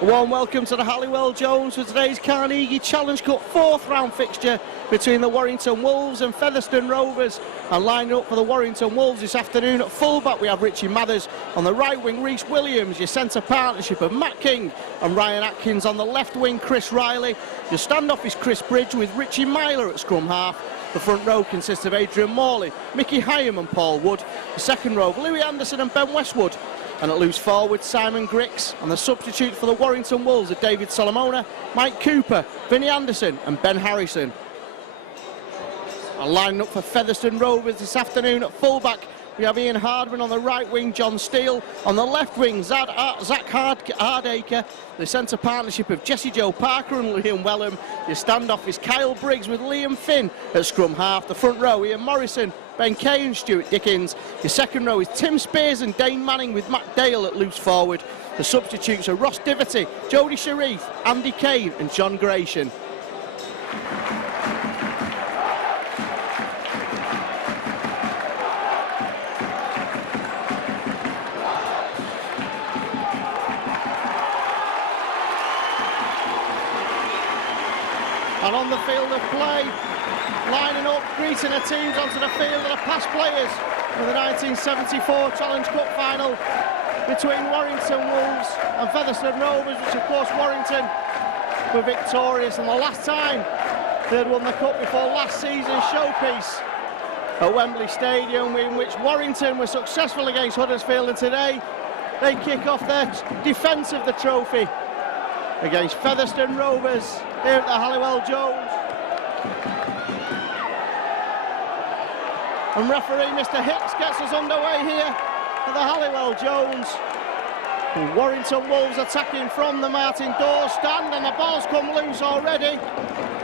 A warm welcome to the Halliwell Jones for today's Carnegie Challenge Cup 4th round fixture between the Warrington Wolves and Featherstone Rovers. And lining up for the Warrington Wolves this afternoon at full-back we have Richie Mathers, on the right wing Rhys Williams, your centre partnership of Matt King and Ryan Atkins, on the left wing Chris Riley, your standoff is Chris Bridge with Richie Myler at scrum half. The front row consists of Adrian Morley, Mickey Hyam and Paul Wood. The second row of Louis Anderson and Ben Westwood. And at loose forward, Simon Grix. And the substitutes for the Warrington Wolves are David Solomona, Mike Cooper, Vinnie Anderson and Ben Harrison. And lining up for Featherstone Rovers this afternoon at full-back, we have Ian Hardman, on the right wing John Steele, on the left wing Zach Hardacre, the centre partnership of Jesse Joe Parker and Liam Wellham. Your standoff is Kyle Briggs with Liam Finn at scrum half. The front row, Ian Morrison, Ben Kay and Stuart Dickens. Your second row is Tim Spears and Dane Manning with Matt Dale at loose forward. The substitutes are Ross Diverty, Jody Sharif, Andy Kane and John Gratian. And on the field of play, lining up, greeting the teams onto the field are the past players for the 1974 Challenge Cup final between Warrington Wolves and Featherstone Rovers, which of course Warrington were victorious, and the last time they'd won the cup before last season's showpiece at Wembley Stadium, in which Warrington were successful against Huddersfield, and today they kick off their defence of the trophy against Featherstone Rovers here at the Halliwell Jones. And referee Mr Hicks gets us underway here at the Halliwell Jones. And Warrington Wolves attacking from the Martin Dawes stand, and the ball's come loose already.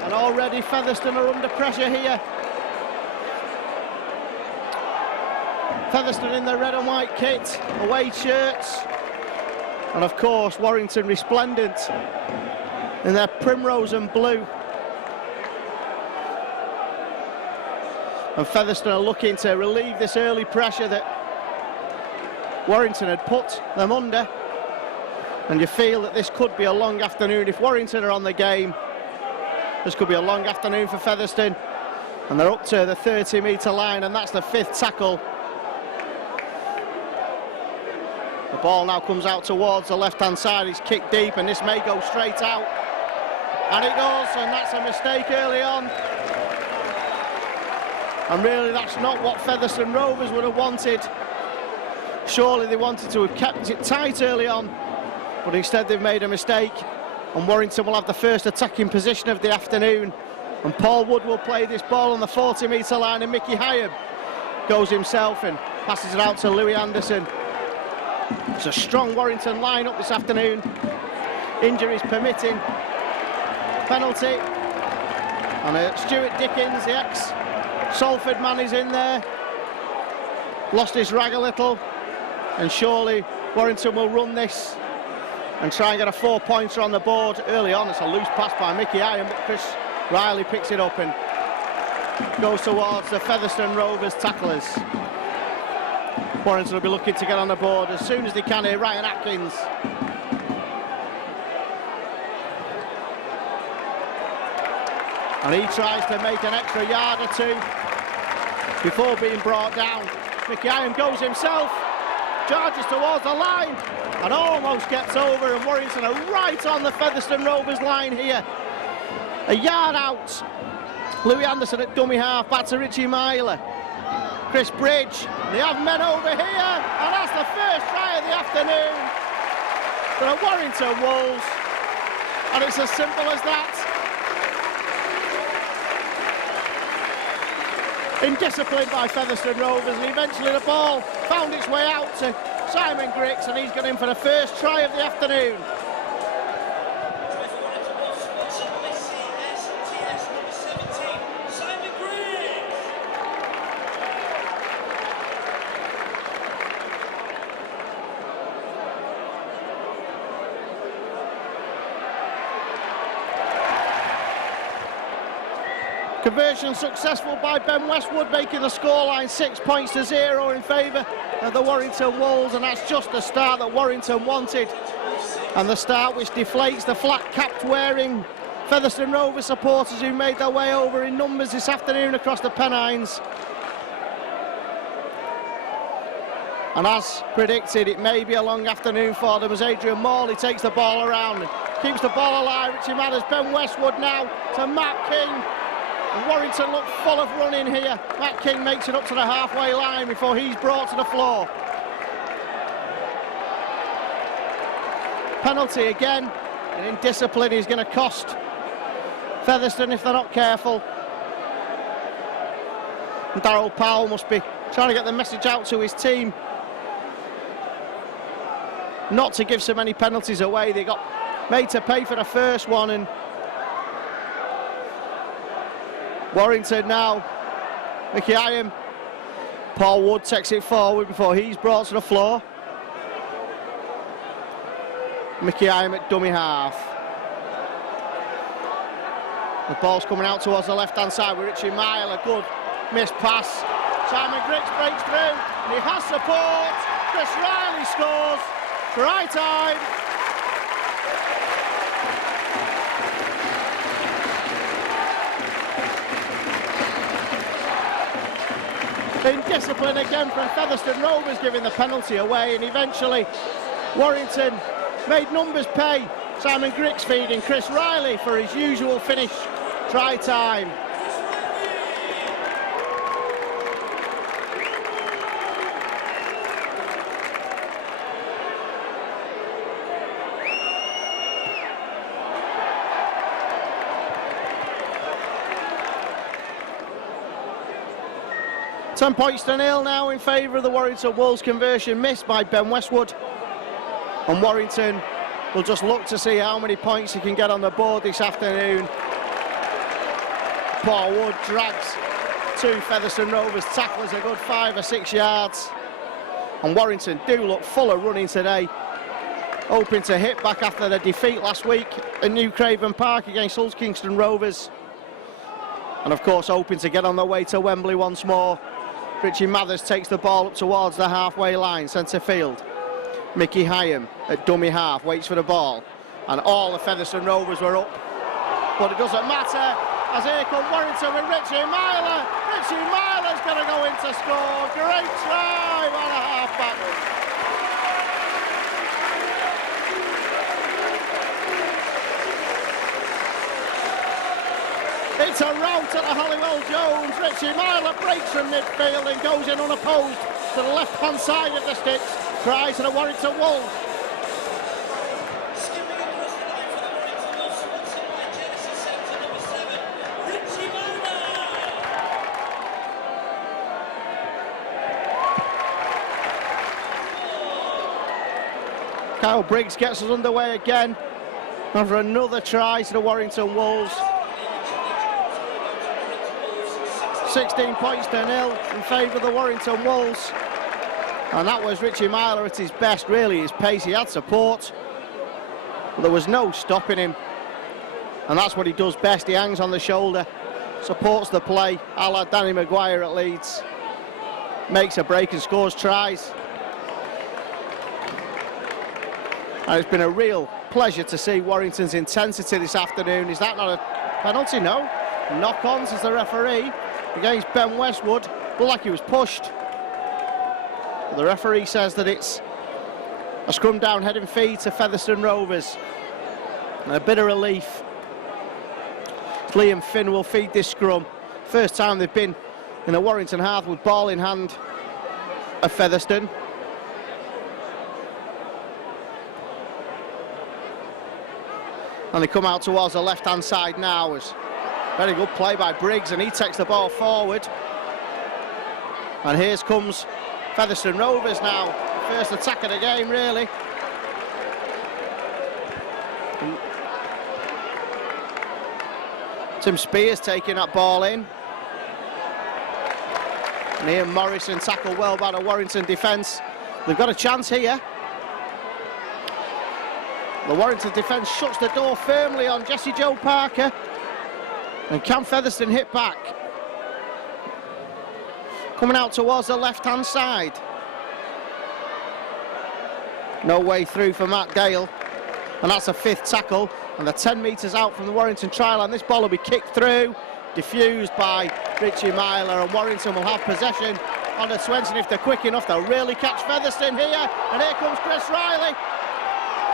And already Featherstone are under pressure here. Featherstone in their red and white kit, away shirts. And of course Warrington resplendent in their primrose and blue. And Featherstone are looking to relieve this early pressure that Warrington had put them under. And you feel that this could be a long afternoon. If Warrington are on the game, this could be a long afternoon for Featherstone. And they're up to the 30-metre line, and that's the 5th tackle. The ball now comes out towards the left-hand side. It's kicked deep, and this may go straight out. And it does, and that's a mistake early on. And really, that's not what Featherstone Rovers would have wanted. Surely they wanted to have kept it tight early on, but instead they've made a mistake. And Warrington will have the first attacking position of the afternoon. And Paul Wood will play this ball on the 40-metre line, and Mickey Hyam goes himself and passes it out to Louis Anderson. It's a strong Warrington line-up this afternoon. Injuries permitting. Penalty. And Stuart Dickens, the ex-Salford man, is in there. Lost his rag a little. And surely Warrington will run this and try and get a 4-pointer on the board early on. It's a loose pass by Mickey Hyam, but Chris Riley picks it up and goes towards the Featherstone Rovers tacklers. Warrington will be looking to get on the board as soon as they can here. Ryan Atkins. And he tries to make an extra yard or two before being brought down. Mickey Hyam goes himself, charges towards the line and almost gets over, and Warrington are right on the Featherstone Rovers line here. A yard out. Louis Anderson at dummy half, back to Richie Myler. Chris Bridge, they have men over here, and that's the first try of the afternoon for the Warrington Wolves, and it's as simple as that. Indisciplined by Featherstone Rovers, and eventually the ball found its way out to Simon Grix, and he's got in for the first try of the afternoon. Conversion successful by Ben Westwood, making the scoreline 6 points to 0 in favour of the Warrington Wolves, and that's just the start that Warrington wanted. And the start which deflates the flat-capped wearing Featherstone Rovers supporters who made their way over in numbers this afternoon across the Pennines. And as predicted, it may be a long afternoon for them as Adrian Morley takes the ball around and keeps the ball alive. Richie Mathers, Ben Westwood now to Matt King. And Warrington look full of running here. Matt King makes it up to the halfway line before he's brought to the floor. Penalty again, and indiscipline is going to cost Featherstone if they're not careful. And Darryl Powell must be trying to get the message out to his team not to give so many penalties away. They got made to pay for the first one, and Warrington now, Mickey Iam. Paul Wood takes it forward before he's brought to the floor. Mickey Iam at dummy half. The ball's coming out towards the left-hand side with Richie Mile, a good missed pass. Simon Griggs breaks through, and he has support. Chris Riley scores. Try time. Indiscipline again from Featherstone Rovers, giving the penalty away, and eventually Warrington made numbers pay. Simon Griggs feeding Chris Riley for his usual finish. Try time. £10 to 0 now in favour of the Warrington Wolves. Conversion missed by Ben Westwood. And Warrington will just look to see how many points he can get on the board this afternoon. Paul Wood drags two Featherstone Rovers tacklers a good 5 or 6 yards. And Warrington do look full of running today, hoping to hit back after the defeat last week at New Craven Park against Hull Kingston Rovers. And of course hoping to get on their way to Wembley once more. Richie Mathers takes the ball up towards the halfway line, centre field. Mickey Hyam at dummy half, waits for the ball. And all the Featherstone Rovers were up. But it doesn't matter, as here come Warrington with Richie Myler. Richie Myler's going to go in to score. Great try by the half-back. It's a rout at the Halliwell Jones. Richie Myler breaks from midfield and goes in unopposed to the left-hand side of the sticks. Try to the Warrington Wolves. Skipping across the line for the Warrington Wolves, sponsored by Genesis Centre number 7, Richie Myler. Kyle Briggs gets us underway again. And for another try to the Warrington Wolves. 16 points to 0 in favour of the Warrington Wolves. And that was Richie Myler at his best, really, his pace. He had support, but there was no stopping him. And that's what he does best. He hangs on the shoulder, supports the play, a la Danny Maguire at Leeds. Makes a break and scores tries. And it's been a real pleasure to see Warrington's intensity this afternoon. Is that not a penalty? No. Knock-on, says the referee, against Ben Westwood. Looked like he was pushed. But the referee says that it's a scrum down heading feed to Featherstone Rovers. And a bit of relief. Liam Finn will feed this scrum. First time they've been in a Warrington half with ball in hand of Featherstone. And they come out towards the left-hand side now. Very good play by Briggs, and he takes the ball forward. And here comes Featherstone Rovers now. First attack of the game, really. Tim Spears taking that ball in. And Ian Morrison tackled well by the Warrington defence. They've got a chance here. The Warrington defence shuts the door firmly on Jesse Joe Parker. And can Featherstone hit back? Coming out towards the left-hand side. No way through for Matt Dale. and that's a 5th tackle, and they're 10 metres out from the Warrington try line. This ball will be kicked through, diffused by Richie Myler, and Warrington will have possession on the Swenson. If they're quick enough, they'll really catch Featherstone here, and here comes Chris Riley.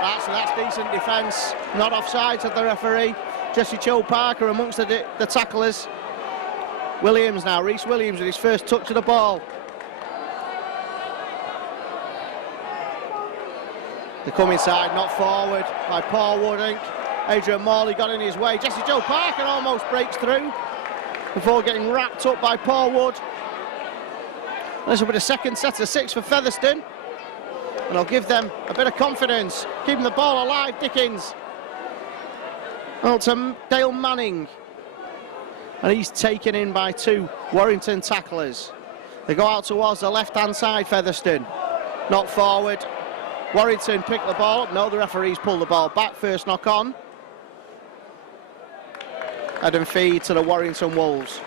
That's decent defence, not offside, said the referee. Jesse Joe Parker amongst the tacklers. Williams now, Rhys Williams with his first touch of the ball. They come inside, not forward by Paul Wood, I think. Adrian Morley got in his way. Jesse Joe Parker almost breaks through before getting wrapped up by Paul Wood. This will be the second set of 6 for Featherstone, and I'll give them a bit of confidence. Keeping the ball alive, Dickens. Out to Dale Manning, and he's taken in by 2 Warrington tacklers. They go out towards the left-hand side, Featherstone. Not forward. Warrington pick the ball up. No, the referees pull the ball back. First knock on. Head and feed to the Warrington Wolves.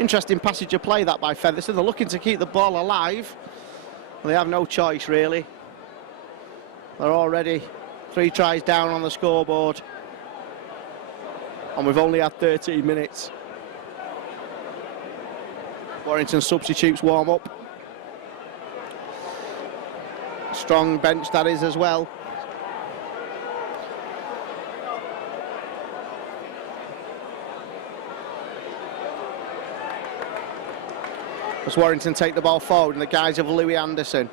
Interesting passage of play that by Featherstone. They're looking to keep the ball alive. Well, they have no choice, really. They're already 3 tries down on the scoreboard, and we've only had 13 minutes. Warrington substitutes warm up. Strong bench that is as well. As Warrington take the ball forward in the guise of Louis Anderson.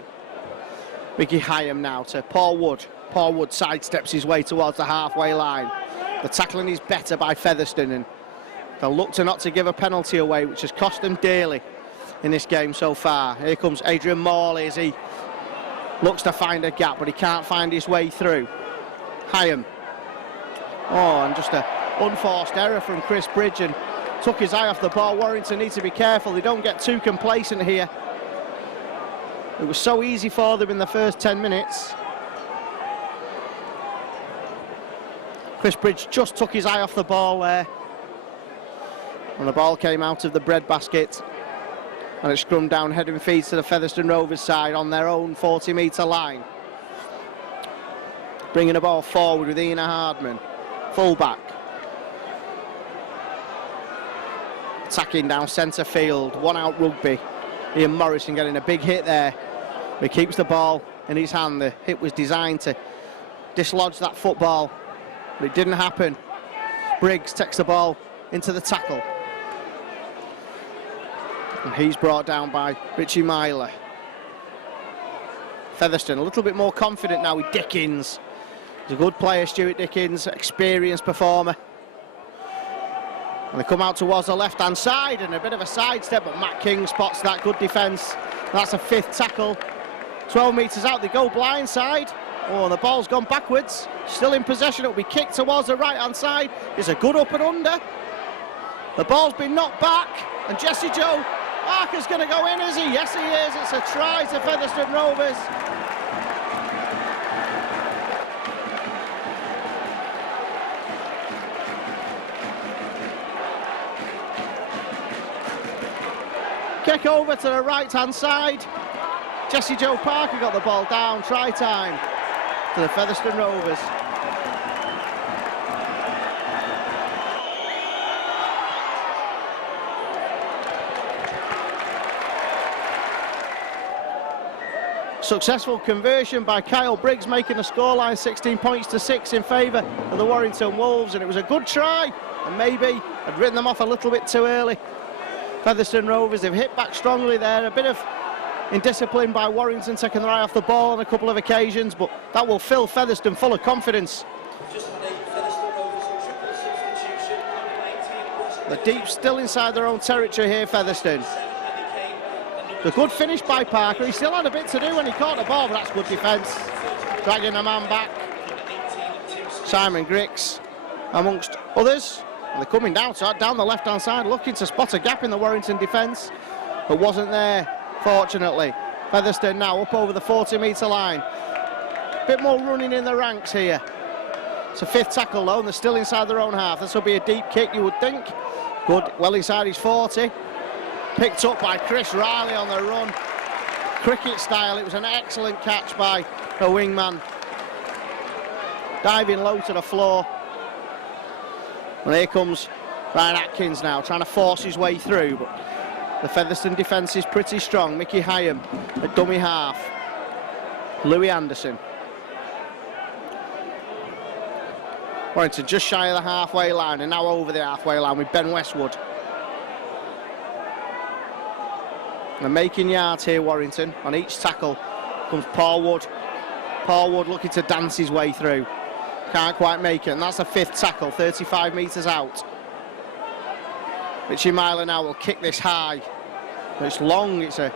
Mickey Hyam now to Paul Wood. Paul Wood sidesteps his way towards the halfway line. The tackling is better by Featherstone, and they'll look to not to give a penalty away, which has cost them dearly in this game so far. Here comes Adrian Morley as he looks to find a gap, but he can't find his way through. Hyam. Oh, and just an unforced error from Chris Bridge, and took his eye off the ball. Warrington need to be careful. They don't get too complacent here. It was so easy for them in the first 10 minutes. Chris Bridge just took his eye off the ball there, and the ball came out of the breadbasket, and it's scrummed down, head and feet to the Featherstone Rovers side on their own 40-metre line. Bringing the ball forward with Ian Hardman, full-back. Attacking down centre field, one out rugby. Ian Morrison getting a big hit there. He keeps the ball in his hand. The hit was designed to dislodge that football, but it didn't happen. Briggs takes the ball into the tackle, and he's brought down by Richie Myler. Featherstone a little bit more confident now with Dickens. He's a good player, Stuart Dickens, experienced performer. And they come out towards the left-hand side, and a bit of a sidestep, but Matt King spots that. Good defence. That's a 5th tackle. 12 metres out, they go blindside. Oh, the ball's gone backwards. Still in possession, it'll be kicked towards the right-hand side. It's a good up and under. The ball's been knocked back, and Jesse Joe Parker's going to go in, is he? Yes, he is. It's a try to Featherstone Rovers. Kick over to the right-hand side. Jesse Joe Parker got the ball down. Try time to the Featherstone Rovers. Successful conversion by Kyle Briggs, making the scoreline 16 points to 6 in favour of the Warrington Wolves, and it was a good try, and maybe had written them off a little bit too early. Featherstone Rovers, they've hit back strongly there. A bit of indiscipline by Warrington, taking their eye off the ball on a couple of occasions, but that will fill Featherstone full of confidence. The Deep still inside their own territory here, Featherstone. The good finish by Parker. He still had a bit to do when he caught the ball, but that's good defence. Dragging the man back. Simon Grix amongst others. And they're coming down the left-hand side, looking to spot a gap in the Warrington defence, but wasn't there, fortunately. Featherstone now up over the 40-metre line. A bit more running in the ranks here. It's a 5th tackle though, and they're still inside their own half. This will be a deep kick, you would think. Good, well inside his 40. Picked up by Chris Riley on the run. Cricket style, it was an excellent catch by the wingman. diving low to the floor. And here comes Ryan Atkins now, trying to force his way through, but the Featherstone defence is pretty strong. Mickey Hyam at dummy half. Louis Anderson. Warrington just shy of the halfway line and now over the halfway line with Ben Westwood. They're making yards here, Warrington. On each tackle comes Paul Wood. Paul Wood looking to dance his way through. Can't quite make it, and that's a 5th tackle, 35 metres out. Richie Myler now will kick this high. It's long, I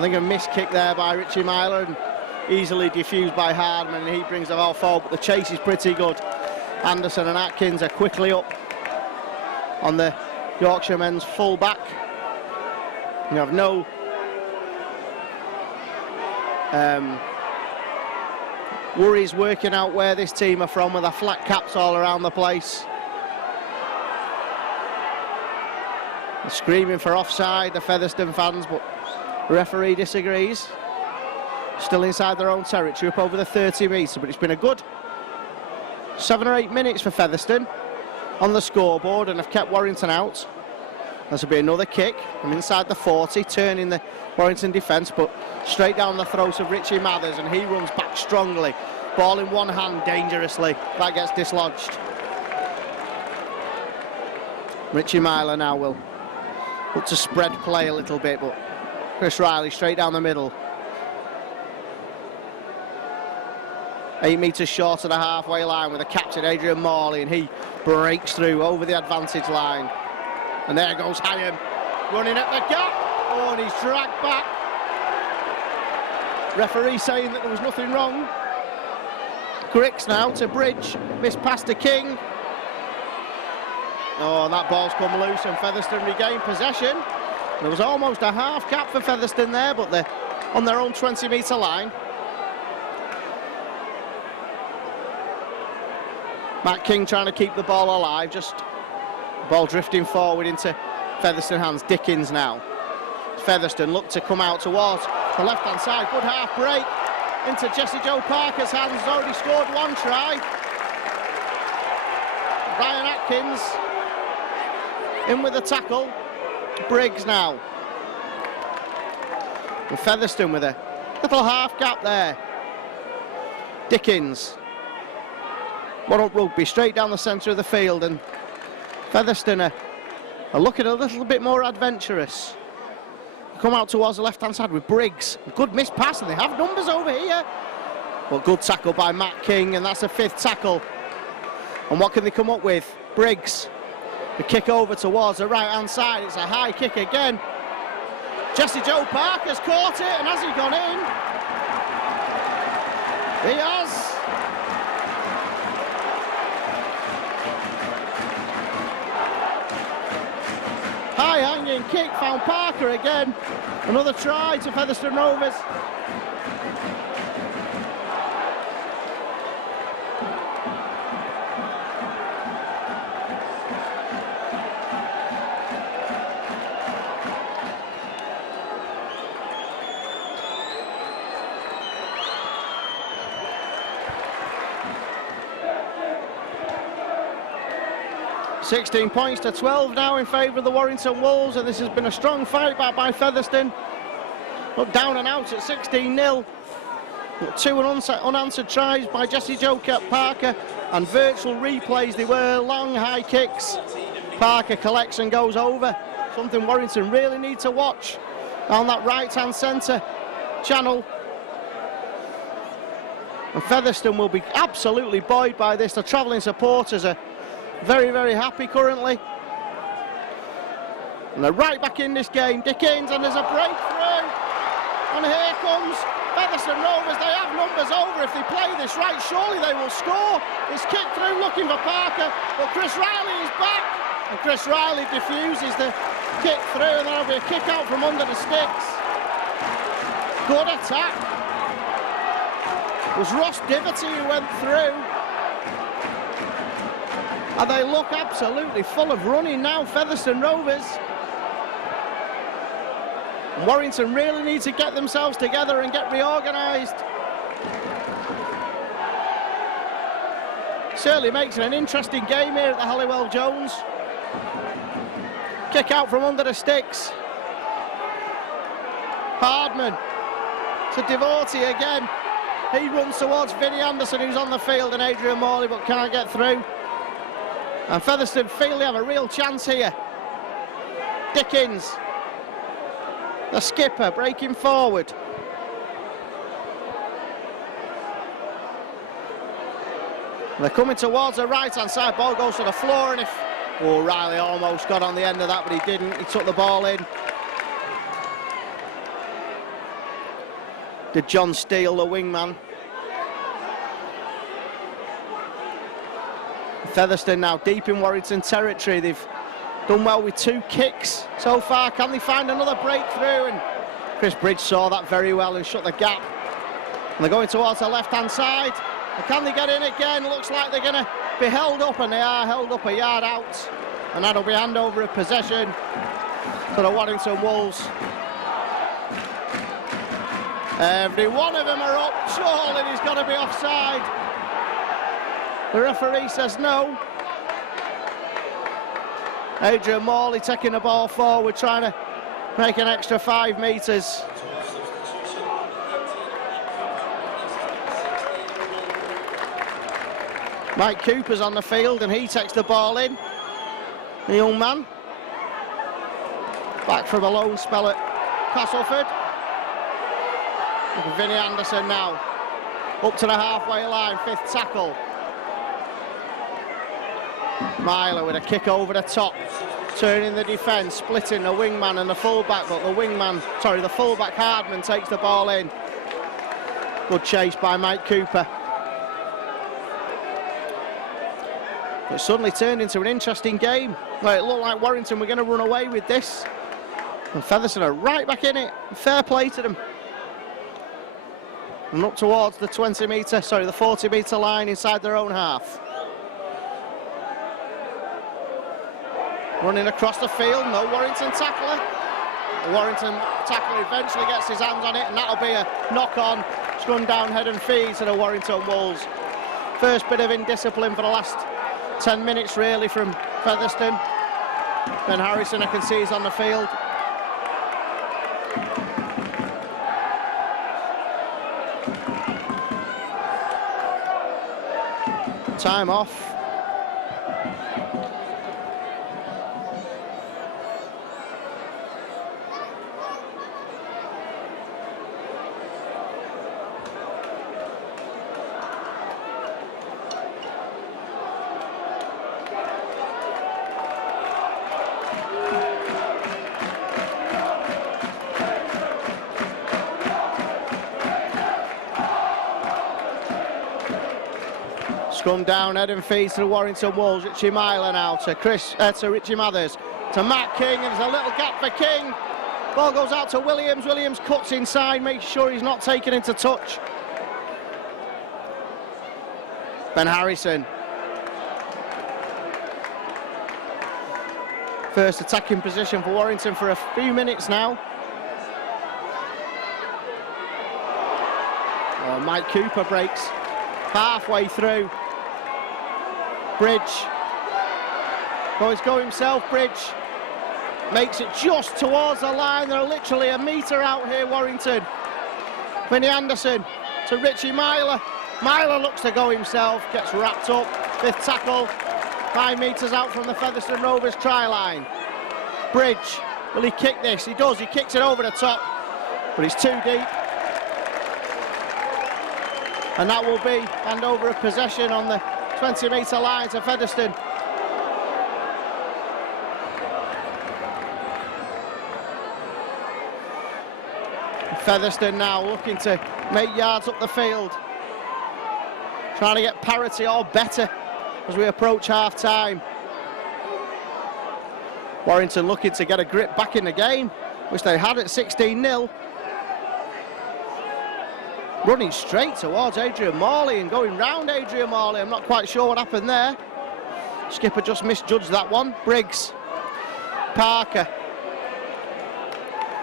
think a missed kick there by Richie Myler, and easily diffused by Hardman, and he brings the ball forward, but the chase is pretty good. Anderson and Atkins are quickly up on the Yorkshire men's full back. You have no worries working out where this team are from with their flat caps all around the place. They're screaming for offside, the Featherstone fans, but the referee disagrees. Still inside their own territory, up over the 30 metres, but it's been a good 7 or 8 minutes for Featherstone on the scoreboard and have kept Warrington out. This will be another kick from inside the 40, turning the Warrington defence, but straight down the throat of Richie Mathers, and he runs back strongly. Ball in one hand, dangerously. That gets dislodged. Richie Myler now will look to spread play a little bit, but Chris Riley straight down the middle. 8 metres short of the halfway line with the captain Adrian Morley, and he breaks through over the advantage line. And there goes Hyam, running at the gap. Oh, and he's dragged back. Referee saying that there was nothing wrong. Griggs now to Bridge, missed past to King. Oh, and that ball's come loose and Featherstone regained possession. There was almost a half cap for Featherstone there, but they're on their own 20-metre line. Matt King trying to keep the ball alive, just ball drifting forward into Featherstone hands. Dickens now. Featherstone look to come out towards the left-hand side. Good half break into Jesse Joe Parker's hands. He's already scored one try. Ryan Atkins in with the tackle. Briggs now. And Featherstone with a little half gap there. Dickens. One up rugby, straight down the centre of the field, and Featherstone are looking a little bit more adventurous. Come out towards the left-hand side with Briggs. Good missed pass, and they have numbers over here. Well, good tackle by Matt King, and that's a 5th tackle. And what can they come up with? Briggs. The kick over towards the right-hand side. It's a high kick again. Jesse Joe Parker's caught it, and has he gone in? He has. High hanging kick, found Parker again. Another try to Featherstone Rovers. $16 points to 12 now in favour of the Warrington Wolves, and this has been a strong fight back by Featherstone. But down and out at 16-0. 2 unanswered tries by Jesse Joe Parker, and virtual replays they were. Long high kicks. Parker collects and goes over. Something Warrington really need to watch down that right-hand centre channel. And Featherstone will be absolutely buoyed by this. The travelling supporters are very, very happy currently. And they're right back in this game. Dickens, and there's a breakthrough. And here comes Featherstone Rovers. They have numbers over. If they play this right, surely they will score. It's kicked through looking for Parker, but Chris Riley is back. And Chris Riley diffuses the kick through, and there'll be a kick out from under the sticks. Good attack. It was Ross Diverty who went through. And they look absolutely full of running now, Featherstone Rovers. And Warrington really need to get themselves together and get reorganised. certainly makes it an interesting game here at the Halliwell Jones. Kick out from under the sticks. Hardman to Devotee again. He runs towards Vinnie Anderson, who's on the field, and Adrian Morley, but can't get through. And Featherstone feel they have a real chance here. Dickens, the skipper, breaking forward. They're coming towards the right-hand side. Ball goes to the floor, and Riley almost got on the end of that, but he didn't. He took the ball in. Did John Steele, the wingman. Featherstone now deep in Warrington territory. They've done well with 2 kicks so far. Can they find another breakthrough? And Chris Bridge saw that very well and shut the gap. And they're going towards the left-hand side. And can they get in again? Looks like they're going to be held up, and they are held up a yard out. And that'll be handover of possession to the Warrington Wolves. Every one of them are up. Surely he's got to be offside. The referee says no. Adrian Morley taking the ball forward, trying to make an extra 5 metres. Mike Cooper's on the field and he takes the ball in. The young man. Back from a loan spell at Castleford. Vinnie Anderson now. Up to the halfway line, 5th tackle. Myler with a kick over the top. Turning the defence, splitting the wingman and the fullback, but the fullback Hardman takes the ball in. Good chase by Mike Cooper. It suddenly turned into an interesting game. Well, it looked like Warrington were going to run away with this. And Featherstone are right back in it. Fair play to them. And up towards the 40-metre line inside their own half. Running across the field, no Warrington tackler. The Warrington tackler eventually gets his hands on it, and that'll be a knock-on, scrum down head and feed to the Warrington Wolves. First bit of indiscipline for the last 10 minutes really from Featherstone. Ben Harrison, I can see, is on the field. Time off. Scrum down, head and feet to the Warrington Wolves. Richie Myler now to Richie Mathers, to Matt King, and there's a little gap for King. Ball goes out to Williams. Williams cuts inside, makes sure he's not taken into touch. Ben Harrison. First attacking position for Warrington for a few minutes now. Oh, Mike Cooper breaks halfway through. Bridge. He's go himself, Bridge. Makes it just towards the line. They're literally a metre out here, Warrington. Vinnie Anderson to Richie Myler. Myler looks to go himself, gets wrapped up. 5th tackle, 5 metres out from the Featherstone Rovers try line. Bridge, will he kick this? He does, he kicks it over the top, but it's too deep. And that will be handover of possession on the 20-metre line to Featherstone. Featherstone now looking to make yards up the field. Trying to get parity or better as we approach half-time. Warrington looking to get a grip back in the game, which they had at 16-0. Running straight towards Adrian Morley and going round Adrian Morley. I'm not quite sure what happened there. Skipper just misjudged that one. Briggs. Parker.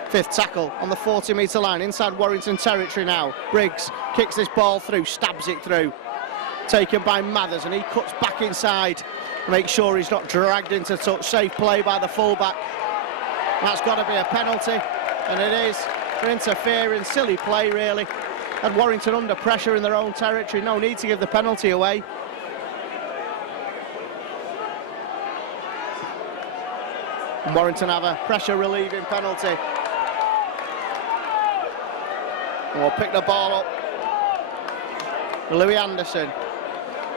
5th tackle on the 40-metre line inside Warrington territory now. Briggs kicks this ball through, stabs it through. taken by Mathers, and he cuts back inside to make sure he's not dragged into touch. Safe play by the fullback. That's got to be a penalty, and it is for interference. Silly play, really. Had Warrington under pressure in their own territory. No need to give the penalty away. And Warrington have a pressure relieving penalty. And we'll pick the ball up. Louis Anderson,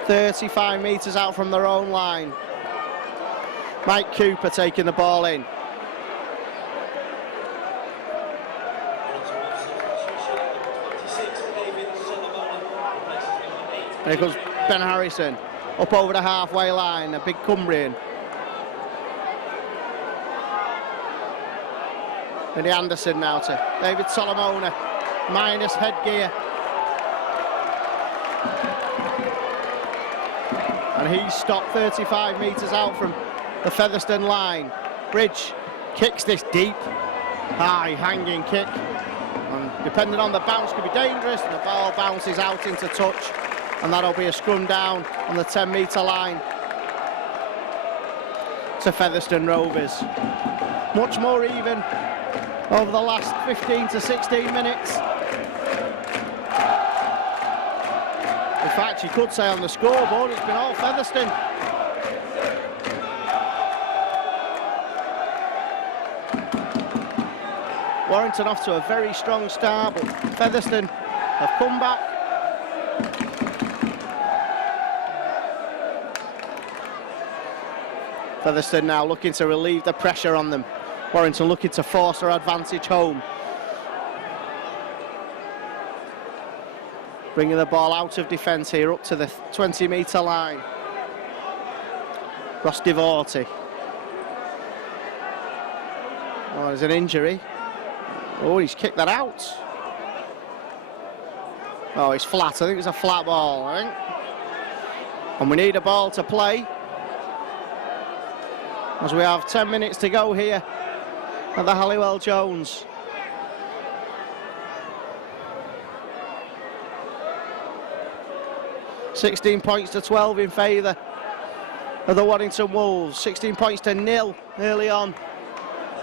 35 metres out from their own line. Mike Cooper taking the ball in. And here comes Ben Harrison, up over the halfway line, a big Cumbrian. And the Anderson now to David Solomona, minus headgear. And he's stopped 35 metres out from the Featherstone line. Bridge kicks this deep, high hanging kick. And depending on the bounce, could be dangerous. And the ball bounces out into touch. And that'll be a scrum down on the 10-metre line to Featherstone Rovers. Much more even over the last 15 to 16 minutes. In fact, you could say on the scoreboard, it's been all Featherstone. Warrington off to a very strong start, but Featherstone have come back. Featherstone now looking to relieve the pressure on them. Warrington looking to force their advantage home. Bringing the ball out of defence here, up to the 20-metre line. Ross Devorty. Oh, there's an injury. Oh, he's kicked that out. Oh, it's flat. I think it's a flat ball, I think. And we need a ball to play, as we have 10 minutes to go here at the Halliwell Jones. $16 points to 12 in favour of the Warrington Wolves. 16 points to 0 early on.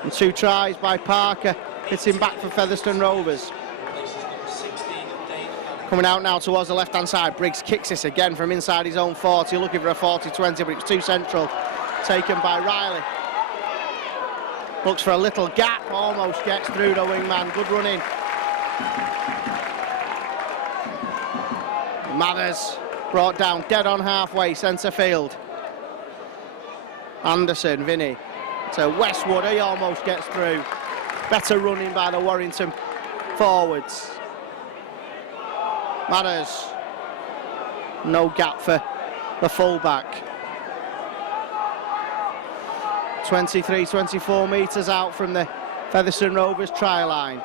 And 2 tries by Parker, hitting back for Featherstone Rovers. Coming out now towards the left-hand side. Briggs kicks this again from inside his own 40, looking for a 40-20, but it's too central. Taken by Riley. Looks for a little gap, almost gets through the wingman. Good running. Mathers brought down dead on halfway, centre field. Anderson, Vinny to Westwood, he almost gets through. Better running by the Warrington forwards. Mathers, no gap for the fullback. 23-24 metres out from the Featherstone Rovers try line.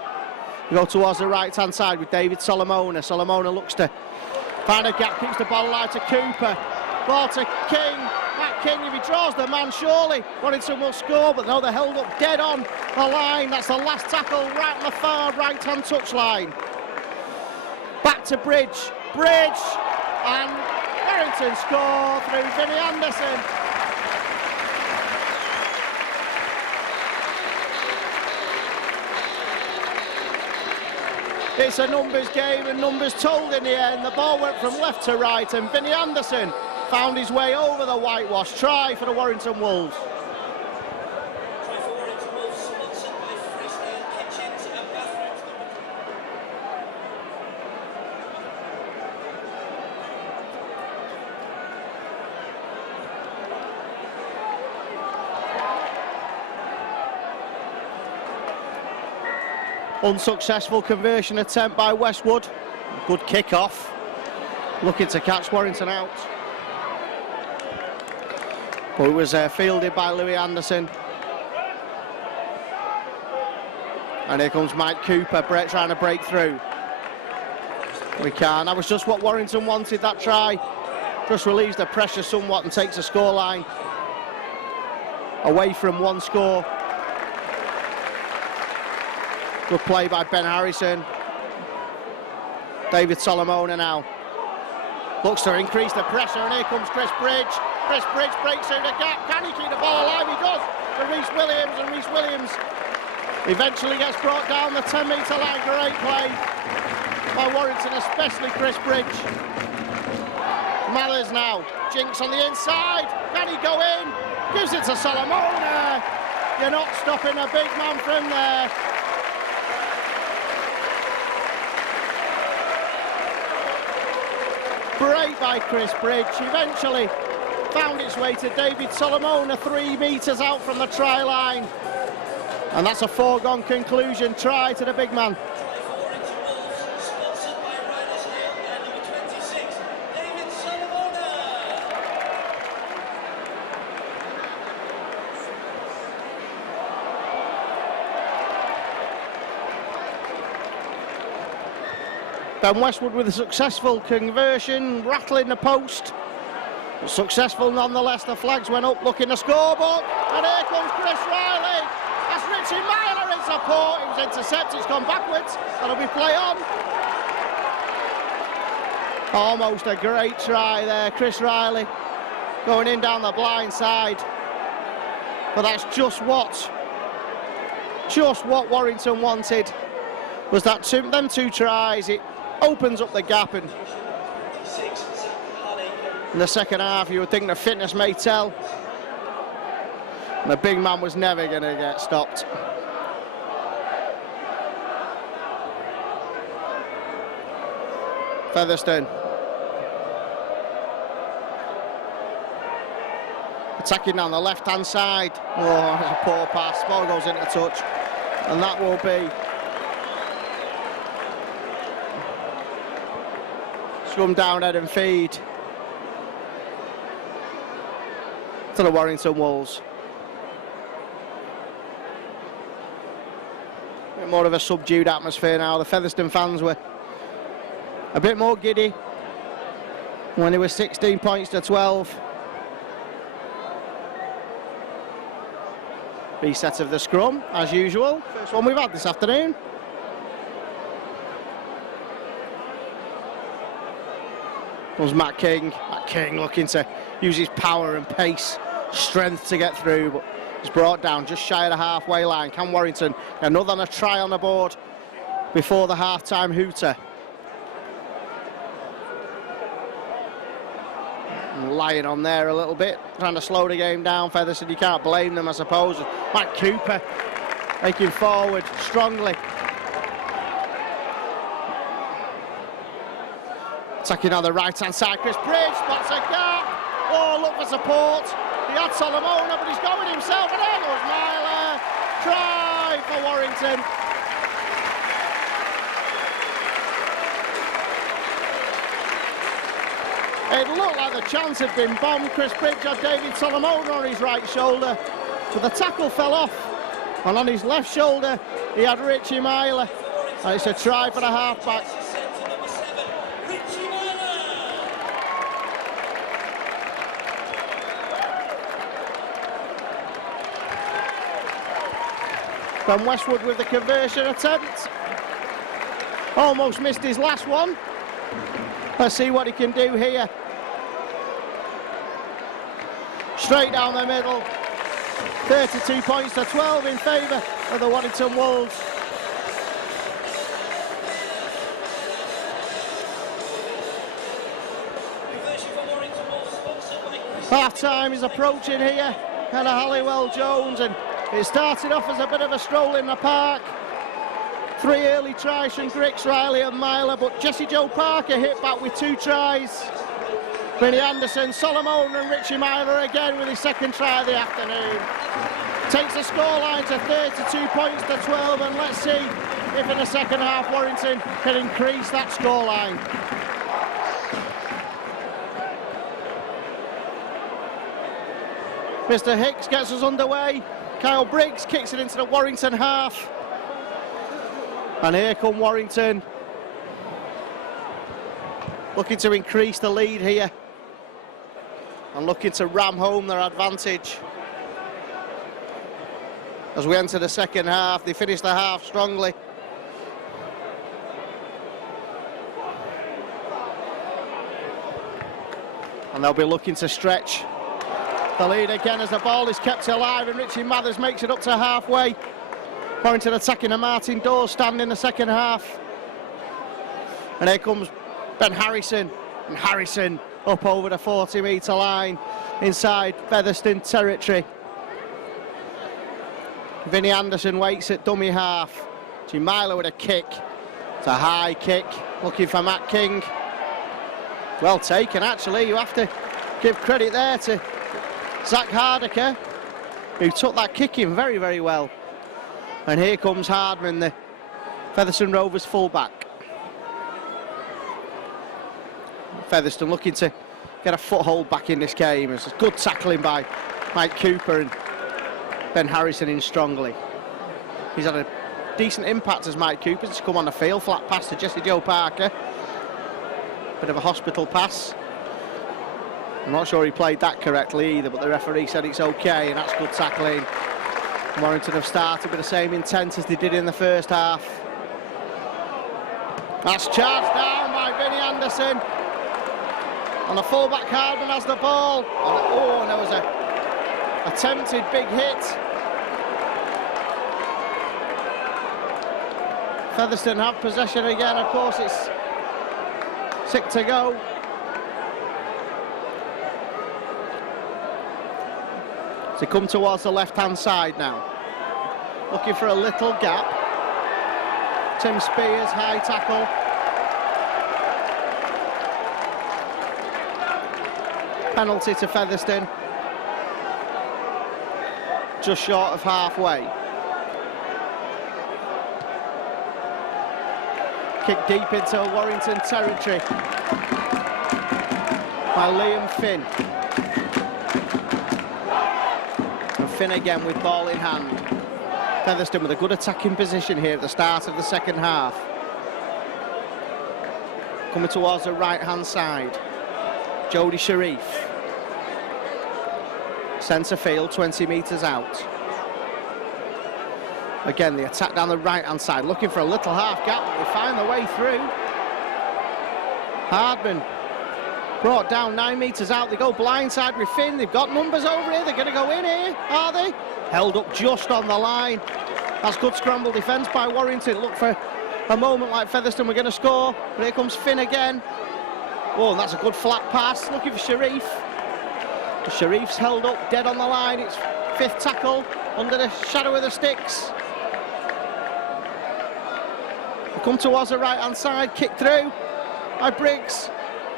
We go towards the right-hand side with David Solomona. Solomona looks to find a gap, keeps the ball alive to Cooper. Ball to King. Matt King, if he draws the man, surely Warrington will score, but no, they're held up dead on the line. That's the last tackle right on the far right-hand touchline. Back to Bridge. Bridge! And Warrington score through Vinny Anderson. It's a numbers game and numbers told in the end. The ball went from left to right and Vinny Anderson found his way over the whitewash. Try for the Warrington Wolves. Try for Warrington Wolves, sponsored by Freestyle Kitchens and Bathrooms. Unsuccessful conversion attempt by Westwood. Good kick-off. Looking to catch Warrington out. But it was fielded by Louis Anderson. And here comes Mike Cooper, Brett trying to break through. We can. That was just what Warrington wanted, that try. Just relieves the pressure somewhat and takes the scoreline away from one score. Good play by Ben Harrison. David Solomona now. Looks to increase the pressure, and here comes Chris Bridge. Chris Bridge breaks through the gap. Can he keep the ball alive? He does. To Rhys Williams, and Rhys Williams eventually gets brought down the 10-metre line. Great play by Warrington, especially Chris Bridge. Mathers now. Jinks on the inside. Can he go in? Gives it to Solomona. You're not stopping a big man from there. Break by Chris Bridge. Eventually found its way to David Solomona, 3 metres out from the try line. And that's a foregone conclusion. Try to the big man. Ben Westwood with a successful conversion, rattling the post. Successful nonetheless, the flags went up, looking the scorebook, and here comes Chris Riley. That's Richie Myler in support. It was intercepted, it's gone backwards. That'll be play on. Almost a great try there, Chris Riley going in down the blind side. But that's just what Warrington wanted, was that them 2 tries. It opens up the gap, and in the second half you would think the fitness may tell, and the big man was never going to get stopped. Featherstone attacking down the left hand side. Oh, that's a poor pass. Ball goes into touch, and that will be scrum down head and feed to the Warrington Wolves. A bit more of a subdued atmosphere now. The Featherstone fans were a bit more giddy when it was 16 points to 12. Reset of the scrum, as usual. First one we've had this afternoon. Was Matt King. Matt King looking to use his power and pace, strength to get through, but he's brought down just shy of the halfway line. Can Warrington get another on a try on the board before the half-time hooter? And lying on there a little bit, trying to slow the game down. Featherstone, you can't blame them, I suppose. Matt Cooper making forward strongly. Attacking on the right-hand side, Chris Bridge spots a gap. Oh, look for support. He had Solomona, but he's going himself, and there goes Myler. Try for Warrington. It looked like the chance had been bombed. Chris Bridge had David Solomona on his right shoulder, but the tackle fell off. And on his left shoulder, he had Richie Myler. And it's a try for the halfback. Ben Westwood with the conversion attempt. Almost missed his last one. Let's see what he can do here. Straight down the middle. 32 points to 12 in favour of the Warrington Wolves. Half time is approaching here, and a Halliwell Jones, and it started off as a bit of a stroll in the park. 3 early tries from Grix, Riley and Myler, but Jesse Joe Parker hit back with 2 tries. Vinnie Anderson, Solomon and Richie Myler again with his second try of the afternoon. Takes the scoreline to 32 points to 12, and let's see if in the second half Warrington can increase that scoreline. Mr. Hicks gets us underway. Kyle Briggs kicks it into the Warrington half. And here come Warrington. Looking to increase the lead here. And looking to ram home their advantage. As we enter the second half, they finish the half strongly. and they'll be looking to stretch the lead again as the ball is kept alive, and Richie Mathers makes it up to halfway. Warrington attacking a Martin Dawes stand in the second half. And here comes Ben Harrison, and Harrison up over the 40-metre line inside Featherstone territory. Vinnie Anderson waits at dummy half. Myler with a kick. It's a high kick, looking for Matt King. Well taken, actually. You have to give credit there to Zach Hardaker, who took that kick in very, very well. And here comes Hardman, the Featherstone Rovers fullback. Featherstone looking to get a foothold back in this game. It's a good tackling by Mike Cooper, and Ben Harrison in strongly. He's had a decent impact as Mike Cooper. Just come on the field, flat pass to Jesse Joe Parker. Bit of a hospital pass. I'm not sure he played that correctly either, but the referee said it's okay, and that's good tackling. Warrington have started with the same intent as they did in the first half. That's charged down by Vinnie Anderson. On the fullback, Hardman has the ball. Oh, and there was a attempted big hit. Featherstone have possession again. Of course, it's 6 to go. So come towards the left-hand side now. Looking for a little gap. Tim Spears, high tackle. Penalty to Featherstone. Just short of halfway. Kick deep into Warrington territory by Liam Finn. And Finn again with ball in hand. Featherstone with a good attacking position here at the start of the second half. Coming towards the right-hand side. Jody Sharif. Centre field, 20 metres out. Again, the attack down the right-hand side, looking for a little half gap, but they find their way through. Hardman brought down 9 metres out. They go blindside with Finn. They've got numbers over here. They're going to go in here, are they? Held up just on the line. That's good scramble defence by Warrington. Look for a moment like Featherstone were going to score. But here comes Finn again. Oh, and that's a good flat pass. Looking for Sharif. Sharif's held up dead on the line. It's 5th tackle under the shadow of the sticks. They come towards the right-hand side. Kick through by Briggs.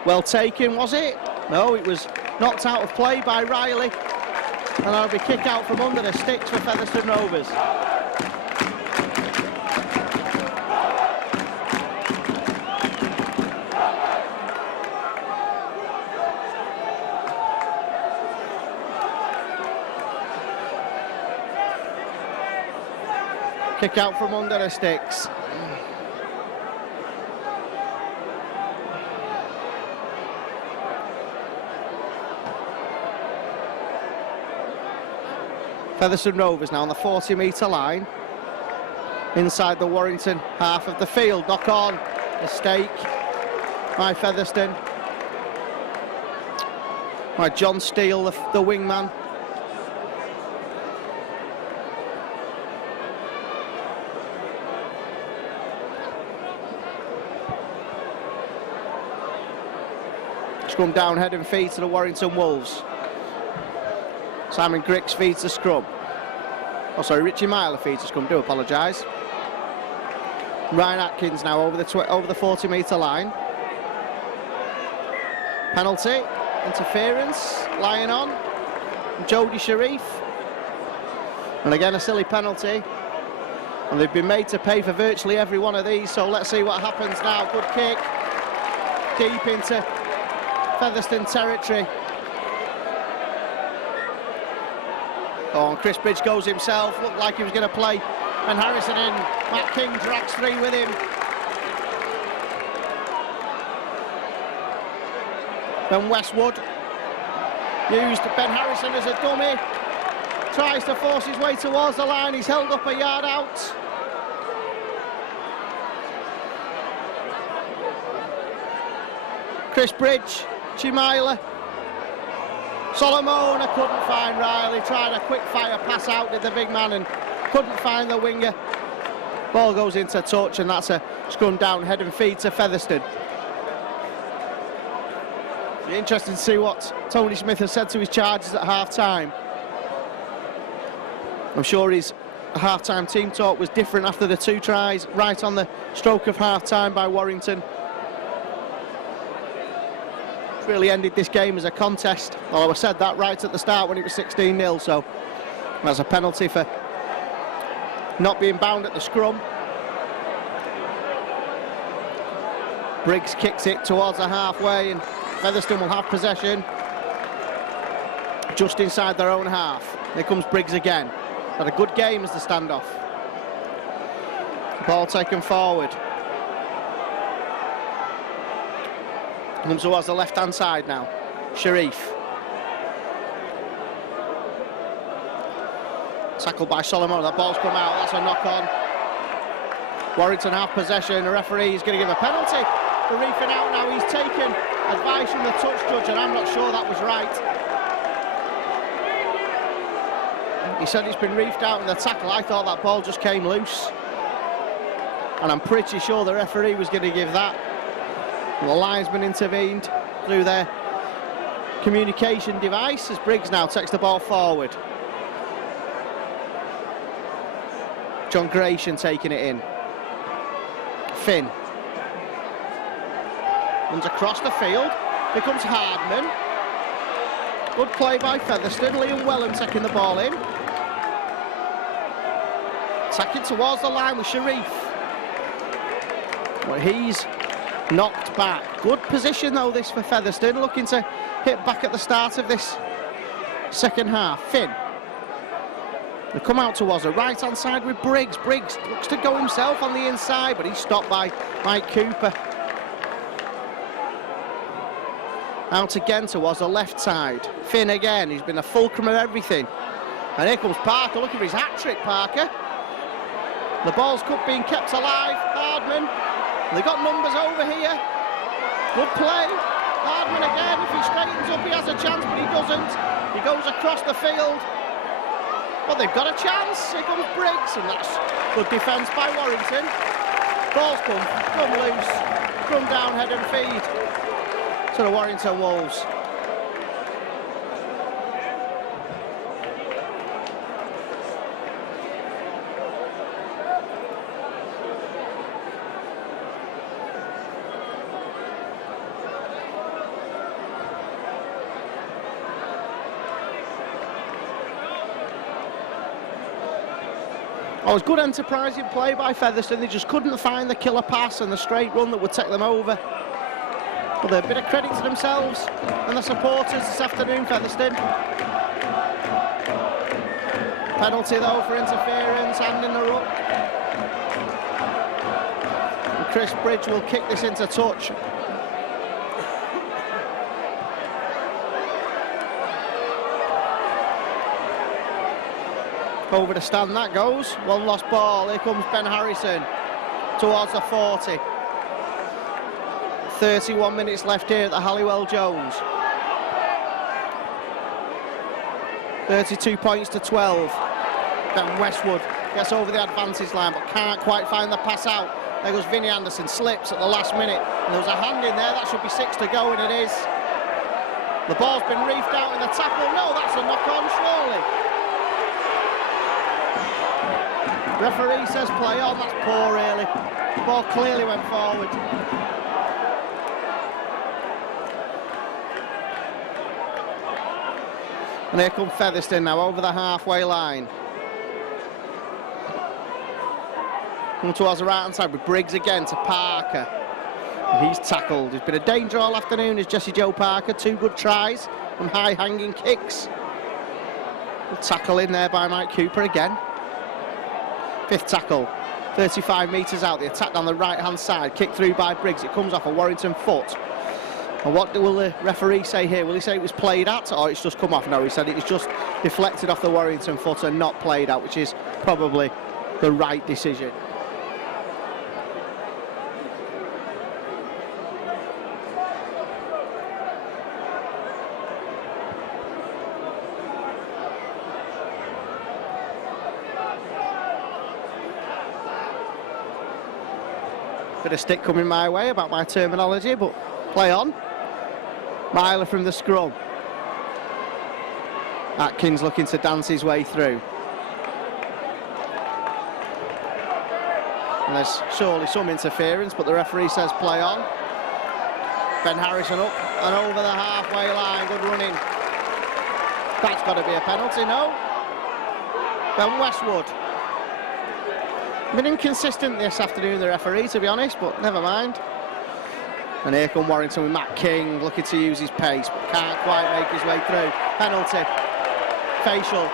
Well taken, was it? No, it was knocked out of play by Riley. And that'll be kick out from under the sticks for Featherstone Rovers. Kick out from under the sticks. Featherstone Rovers now on the 40-metre line. Inside the Warrington half of the field. Knock on. Mistake by Featherstone. By John Steele, the wingman. Scrum down, head and feet to the Warrington Wolves. Simon Griggs feeds the scrum. Oh, sorry, Richie Myler feeds the scrum. Do apologise. Ryan Atkins now over the 40-metre line. Penalty, interference, lying on. Jody Sharif. And again, a silly penalty. And they've been made to pay for virtually every one of these. So let's see what happens now. Good kick. Deep into Featherstone territory. Oh, and Chris Bridge goes himself. Looked like he was going to play. And Harrison in. Matt King drags 3 with him. Then Westwood used Ben Harrison as a dummy. Tries to force his way towards the line. He's held up a yard out. Chris Bridge, Chimila, Solomona couldn't find Riley, tried a quick fire pass out, did the big man, and couldn't find the winger. Ball goes into touch, and that's a scrum down, head and feed to Featherstone. Be interesting to see what Tony Smith has said to his charges at half-time. I'm sure his half-time team talk was different after the 2 tries right on the stroke of half-time by Warrington. Really ended this game as a contest, although I said that right at the start when it was 16-0, so that's a penalty for not being bound at the scrum. Briggs kicks it towards the halfway, and Featherstone will have possession just inside their own half. Here comes Briggs again. Had a good game as the standoff. Ball taken forward. Comes towards the left-hand side now. Sharif. Tackled by Solomon. That ball's come out. That's a knock-on. Warrington have possession. The referee is going to give a penalty for reefing out now. He's taken advice from the touch judge, and I'm not sure that was right. He said it's been reefed out in the tackle. I thought that ball just came loose, and I'm pretty sure the referee was going to give that. And the linesman intervened through their communication device as Briggs now takes the ball forward. John Gratian taking it in. Finn runs across the field. Here comes Hardman. Good play by Featherstone. Liam Wellham taking the ball in. Attacking towards the line with Sharif. Well, he's knocked back. Good position though this for Featherstone, looking to hit back at the start of this second half. Finn. They come out towards the right hand side with Briggs. Briggs looks to go himself on the inside, but he's stopped by Mike Cooper. Out again towards the left side. Finn again, he's been a fulcrum of everything. And here comes Parker, looking for his hat-trick, Parker. The ball's being kept alive. Hardman. They've got numbers over here. Good play. Hardman again. If he straightens up, he has a chance, but he doesn't. He goes across the field. But they've got a chance. Here comes Briggs, and that's good defence by Warrington. Ball's come loose. Come down, head and feed to the Warrington Wolves. Oh, it was good enterprising play by Featherstone. They just couldn't find the killer pass and the straight run that would take them over. But a bit of credit to themselves and the supporters this afternoon, Featherstone. Penalty though for interference, hand in the ruck. And Chris Bridge will kick this into touch. Over the stand that goes. One lost ball. Here comes Ben Harrison towards the 40. 31 minutes left here at the Halliwell Jones. 32 points to 12. Then Westwood gets over the advantage line but can't quite find the pass out. There goes Vinnie Anderson, slips at the last minute. And there was a hand in there. That should be 6 to go, and it is. The ball's been reefed out in the tackle. No, that's a knock-on, surely. Referee says play on. That's poor, really. The ball clearly went forward. And here comes Featherstone now over the halfway line. Come towards the right hand side with Briggs again to Parker. And he's tackled. He's been a danger all afternoon, is Jesse Joe Parker. 2 good tries from high hanging kicks. Good tackle in there by Mike Cooper again. 5th tackle, 35 metres out. The attack down the right hand side, kick through by Briggs. It comes off a Warrington foot. And what will the referee say here? Will he say it was played at, or it's just come off? No, he said it was just deflected off the Warrington foot and not played out, which is probably the right decision. Bit of stick coming my way about my terminology, but play on. Myler from the scrum. Atkins looking to dance his way through. And there's surely some interference, but the referee says play on. Ben Harrison up and over the halfway line. Good running. That's got to be a penalty, no? Ben Westwood. Been inconsistent this afternoon, the referee, to be honest, but never mind. And here come Warrington with Matt King, looking to use his pace, but can't quite make his way through. Penalty. Facial.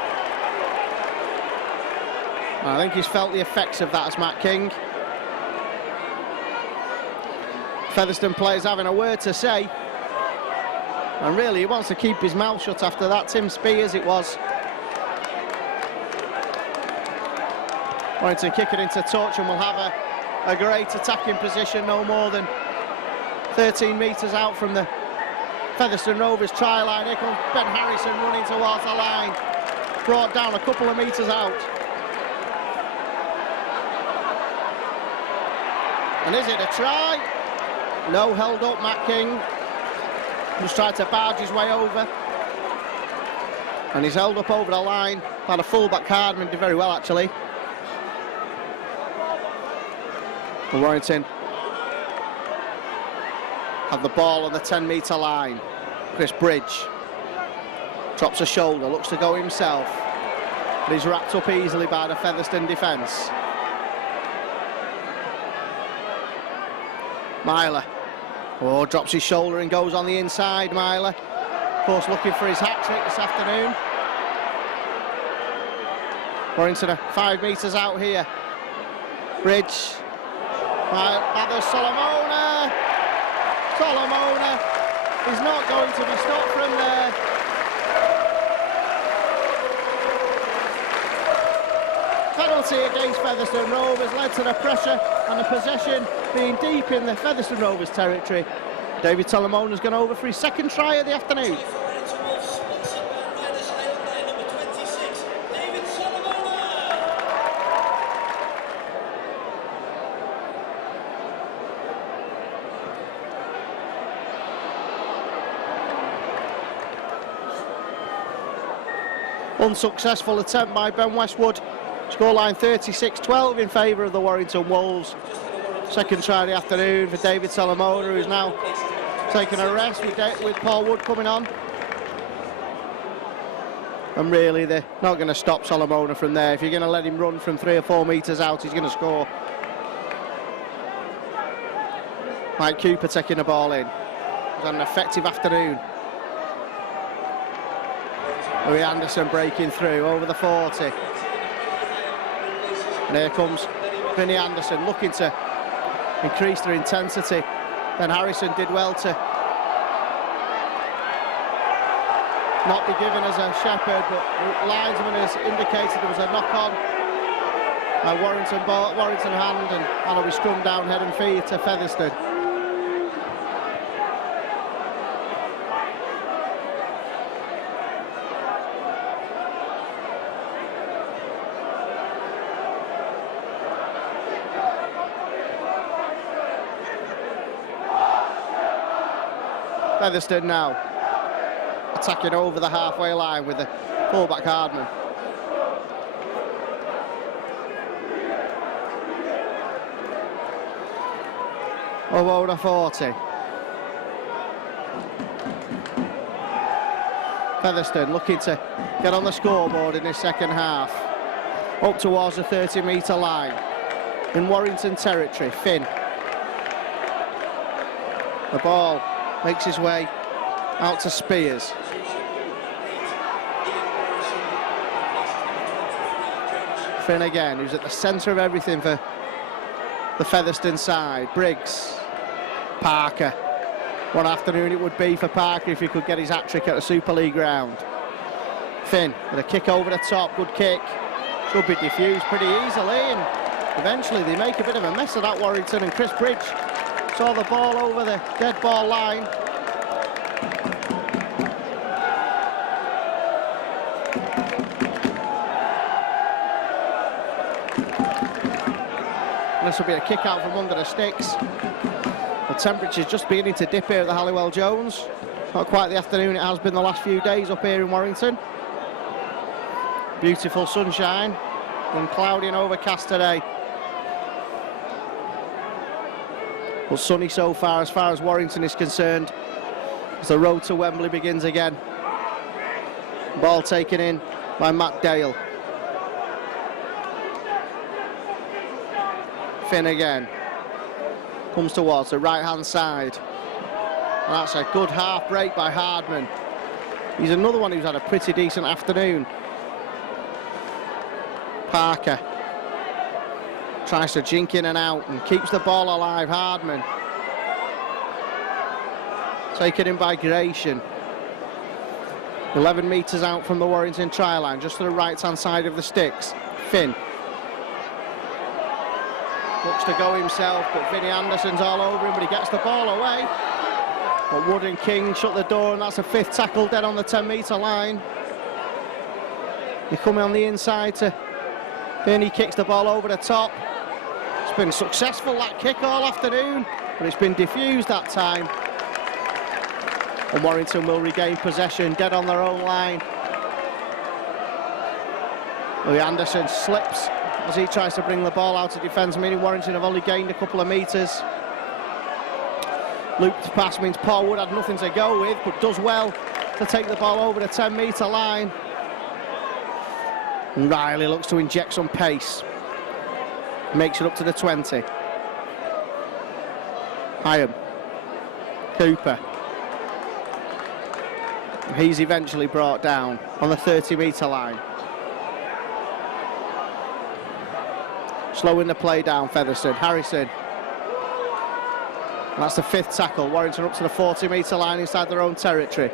I think he's felt the effects of that as Matt King. Featherstone players having a word to say. And really, he wants to keep his mouth shut after that. Tim Spears it was. Warrington kick it into touch and will have a great attacking position, no more than 13 metres out from the Featherstone Rovers try line. Here comes Ben Harrison running towards the line. Brought down a couple of metres out. And is it a try? No, held up Matt King. Just tried to barge his way over. And he's held up over the line. Had a full-back Hardman, did very well actually. And Warrington have the ball on the 10-metre line. Chris Bridge drops a shoulder, looks to go himself, but he's wrapped up easily by the Featherstone defence. Myler, oh, drops his shoulder and goes on the inside. Myler, of course, looking for his hat-trick this afternoon. Warrington are 5 metres out here. Bridge. There's Solomona. Solomona is not going to be stopped from there. Penalty against Featherstone Rovers led to the pressure and the possession being deep in the Featherstone Rovers territory. David Solomona's gone over for his second try of the afternoon. Unsuccessful attempt by Ben Westwood. Scoreline 36-12 in favour of the Warrington Wolves. Second try of the afternoon for David Solomona, who's now taken a rest with Paul Wood coming on. And really, they're not going to stop Solomona from there. If you're going to let him run from 3 or 4 metres out, he's going to score. Mike Cooper taking the ball in. He's had an effective afternoon. Louis Anderson breaking through over the 40. And here comes Vinnie Anderson looking to increase their intensity. Then Harrison did well to not be given as a shepherd, but the linesman has indicated there was a knock-on. Warrington hand, and it'll be scrum down head and feet to Featherstone. Featherstone now attacking over the halfway line with the fullback Hardman. Over the 40. Featherstone looking to get on the scoreboard in this second half. Up towards the 30-metre line. In Warrington territory, Finn. The ball makes his way out to Spears. Finn again, who's at the centre of everything for the Featherstone side. Briggs, Parker. What afternoon it would be for Parker if he could get his hat-trick at the Super League ground. Finn with a kick over the top, good kick. Should be diffused pretty easily, and eventually they make a bit of a mess of that, Warrington, and Chris Bridge saw the ball over the dead ball line. And This will be a kick out from under the sticks. The temperature's just beginning to dip here at the Halliwell Jones. Not quite the afternoon it has been the last few days up here in Warrington. Beautiful sunshine and cloudy and overcast today. But sunny so far as Warrington is concerned, as the road to Wembley begins again. Ball taken in by Matt Dale. Finn again. Comes towards the right-hand side. And that's a good half break by Hardman. He's another one who's had a pretty decent afternoon. Parker tries to jink in and out and keeps the ball alive. Hardman. Taken in by Gratian. 11 metres out from the Warrington try line, just to the right-hand side of the sticks. Finn. Looks to go himself, but Vinnie Anderson's all over him, but he gets the ball away. But Wood and King shut the door, and that's a 5th tackle dead on the 10-metre line. They're coming on the inside to Finn. He kicks the ball over the top. It's been successful, that kick, all afternoon, but it's been diffused that time. And Warrington will regain possession, dead on their own line. Louis Anderson slips as he tries to bring the ball out of defence, meaning Warrington have only gained a couple of metres. Looped pass means Paul Wood had nothing to go with, but does well to take the ball over the 10-metre line. And Riley looks to inject some pace. Makes it up to the 20. Hyam. Cooper. He's eventually brought down on the 30-metre line. Slowing the play down, Featherstone. Harrison. And that's the 5th tackle. Warrington up to the 40-metre line inside their own territory.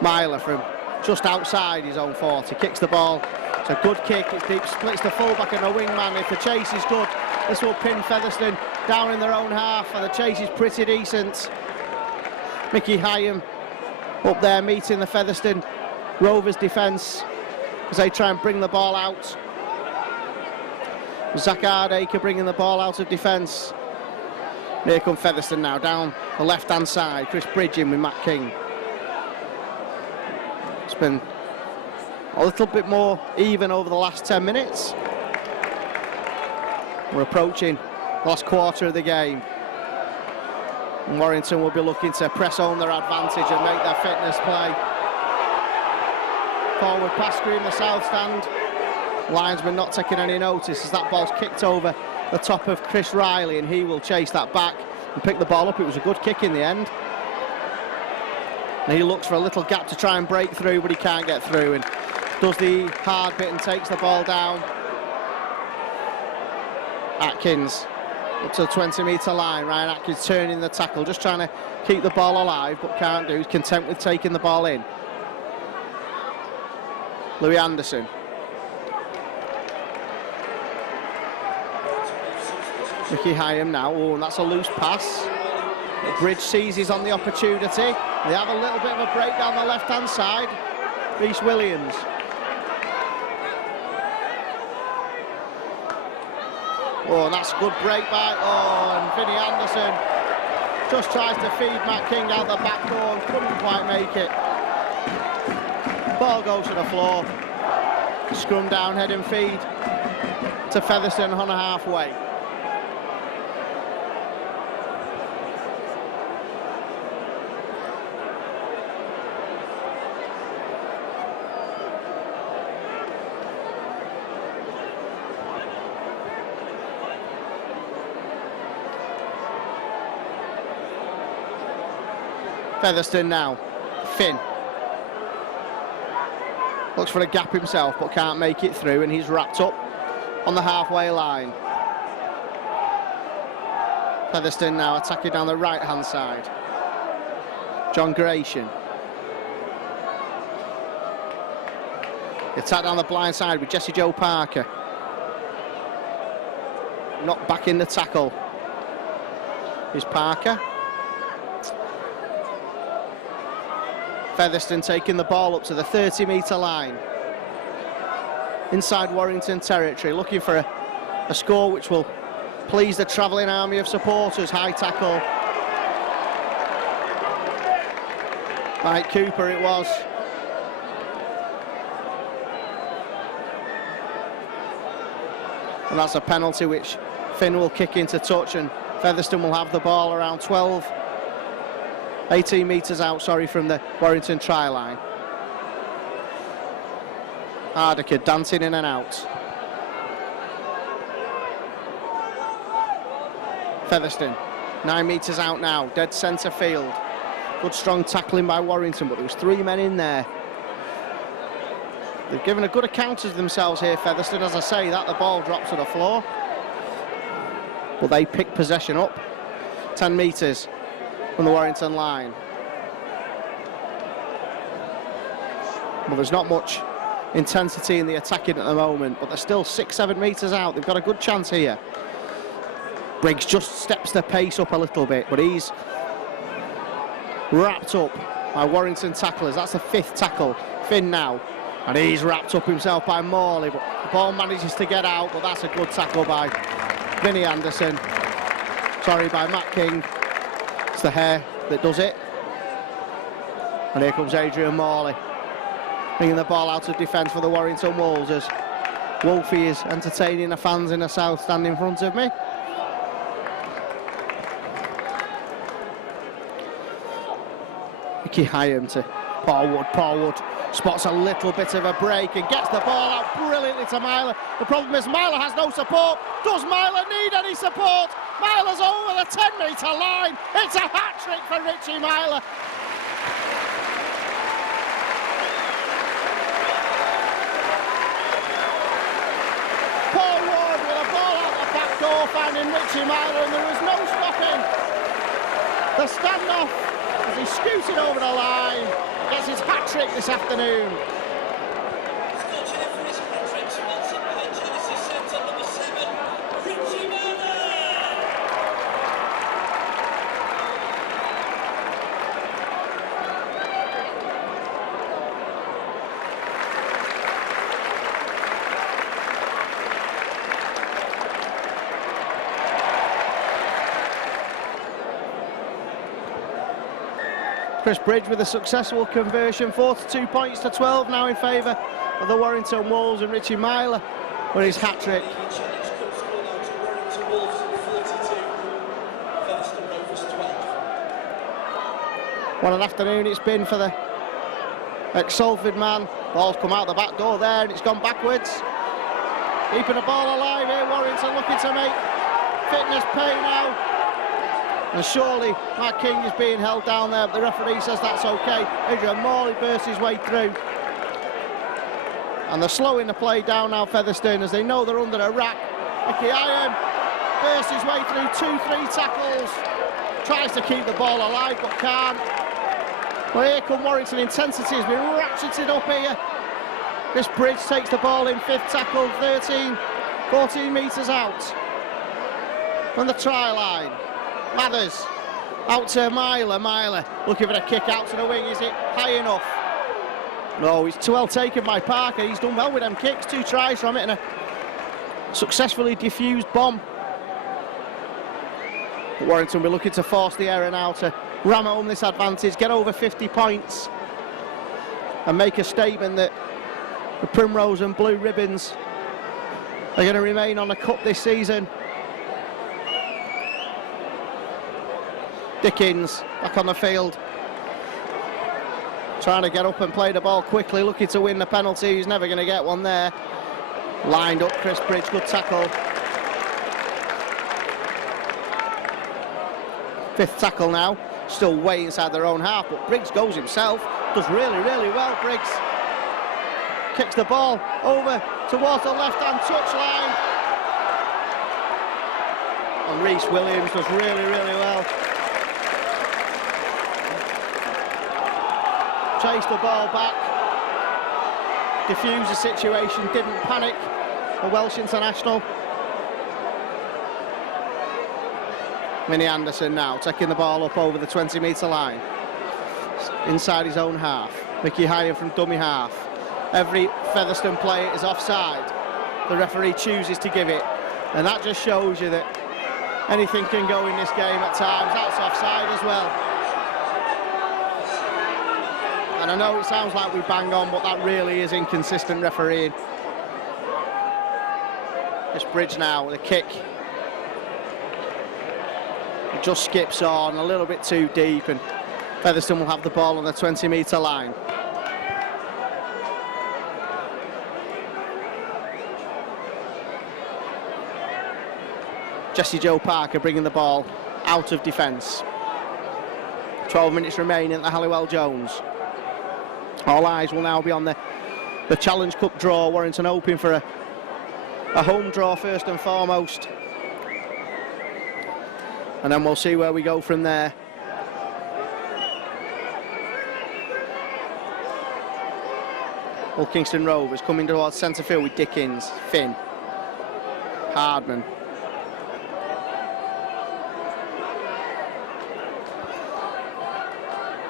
Myler from just outside his own 40. Kicks the ball. It's a good kick. It's deep. Splits the fullback and the wingman. If the chase is good, this will pin Featherstone down in their own half. And the chase is pretty decent. Mickey Hyam up there meeting the Featherstone Rovers defence as they try and bring the ball out. Zach Hardacre bringing the ball out of defence. Here come Featherstone now, down the left-hand side. Chris Bridge in with Matt King. It's been a little bit more even over the last 10 minutes. We're approaching the last quarter of the game. And Warrington will be looking to press home their advantage and make their fitness play. Forward pass screen, the south stand. Linesman not taking any notice as that ball's kicked over the top of Chris Riley, and he will chase that back and pick the ball up. It was a good kick in the end. And he looks for a little gap to try and break through, but he can't get through, and does the hard bit and takes the ball down. Atkins up to the 20-metre line. Ryan Atkins turning the tackle, just trying to keep the ball alive, but can't do. He's content with taking the ball in. Louis Anderson. Mickey Hyam now. Oh, and that's a loose pass. The Bridge seizes on the opportunity. They have a little bit of a break down the left-hand side. Reece Williams. Oh, and that's a good break by, and Vinnie Anderson just tries to feed Matt King out the back door and couldn't quite make it. Ball goes to the floor. Scrum down, head and feed to Featherstone on a halfway. Featherstone now. Finn. Looks for a gap himself, but can't make it through, and he's wrapped up on the halfway line. Featherstone now attacking down the right-hand side. John Gratian. Attack down the blind side with Jesse Joe Parker. Knocked back in the tackle. Here's Parker. Featherstone taking the ball up to the 30-metre line. Inside Warrington territory, looking for a score which will please the travelling army of supporters. High tackle. Mike Cooper it was. And that's a penalty which Finn will kick into touch, and Featherstone will have the ball around 18 metres out, from the Warrington try line. Hardiker dancing in and out. Featherstone, 9 metres out now, dead centre field. Good strong tackling by Warrington, but there was 3 men in there. They've given a good account of themselves here, Featherstone. As I say, the ball drops to the floor. But they pick possession up. 10 metres from the Warrington line. Well, there's not much intensity in the attacking at the moment, but they're still 6-7 metres out. They've got a good chance here. Briggs just steps the pace up a little bit, but he's wrapped up by Warrington tacklers. That's the 5th tackle. Finn now. And he's wrapped up himself by Morley, but the ball manages to get out, but that's a good tackle by Vinnie Anderson. By Matt King. It's the hair that does it. And here comes Adrian Morley, bringing the ball out of defence for the Warrington Wolves as Wolfie is entertaining the fans in the south stand in front of me. Mickey Hyam to Paul Wood. Paul Wood spots a little bit of a break and gets the ball out brilliantly to Myler. The problem is Myler has no support. Does Myler need any support? Myler's over the 10-metre line. It's a hat-trick for Richie Myler. Paul Ward with a ball out the back door, finding Richie Myler, and there was no stopping the standoff as he scooted over the line. Gets his hat-trick this afternoon. Scotching it for his hat-trick, sponsored by Genesis Centre number 7, Richie Myler. Chris Bridge with a successful conversion, 42 points to 12 now in favour of the Warrington Wolves, and Richie Myler with his hat-trick. Challenge comes score now to Warrington Wolves 42, Featherstone Rovers 12. What an afternoon it's been for the ex-Salford man. Ball's come out the back door there and it's gone backwards. Keeping the ball alive here, Warrington looking to make fitness pay now. And surely Matt King is being held down there, but the referee says that's okay. Adrian Morley bursts his way through. And they're slowing the play down now, Featherstone, as they know they're under a rack. Mickey Iron bursts his way through 2-3 tackles. Tries to keep the ball alive, but can't. Well, here come Warrington. Intensity has been ratcheted up here. Chris Bridge takes the ball in, 5th tackle, 14 metres out from the try line. Mathers out to Myler. Myler looking for a kick out to the wing. Is it high enough? No, it's too well taken by Parker. He's done well with them kicks. 2 tries from it and a successfully diffused bomb. But Warrington will be looking to force the error now to ram home this advantage, get over 50 points and make a statement that the Primrose and Blue Ribbons are going to remain on the cup this season. Dickens back on the field, trying to get up and play the ball quickly, looking to win the penalty. He's never going to get one there. Lined up, Chris Bridge, good tackle. 5th tackle now, still way inside their own half, but Briggs goes himself, does really, really well. Briggs kicks the ball over towards the left-hand touchline. And Reece Williams does really, really well. Chased the ball back, diffused the situation, didn't panic, the Welsh international. Vinnie Anderson now taking the ball up over the 20-metre line, inside his own half. Mickey Hyam from dummy half. Every Featherstone player is offside. The referee chooses to give it, and that just shows you that Anything can go in this game at times. That's offside as well. And I know it sounds like we bang on, but that really is inconsistent refereeing. This Bridge now, the kick. It just skips on a little bit too deep, and Featherstone will have the ball on the 20-metre line. Jesse Joe Parker bringing the ball out of defence. 12 minutes remaining at the Halliwell Jones. All eyes will now be on the Challenge Cup draw. Warrington hoping for a home draw first and foremost. And then we'll see where we go from there. Hull Kingston Rovers coming towards centre field with Dickens, Finn, Hardman.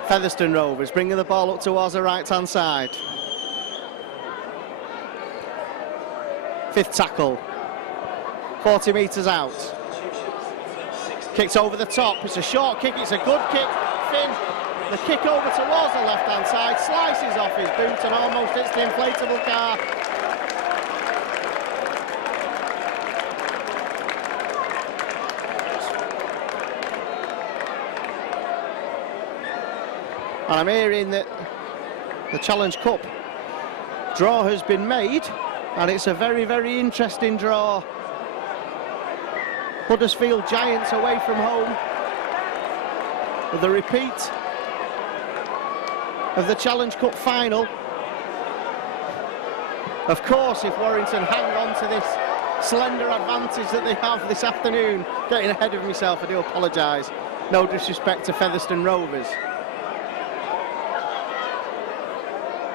Featherstone Rovers bringing the ball up towards the right-hand side. Fifth tackle. 40 metres out. Kicked over the top. It's a short kick. It's a good kick. Finn. The kick over towards the left-hand side. Slices off his boot and almost hits the inflatable car. And I'm hearing that the Challenge Cup draw has been made, and it's a very, very interesting draw. Huddersfield Giants away from home with a repeat of the Challenge Cup final. Of course, if Warrington hang on to this slender advantage that they have this afternoon, getting ahead of myself, I do apologise. No disrespect to Featherstone Rovers.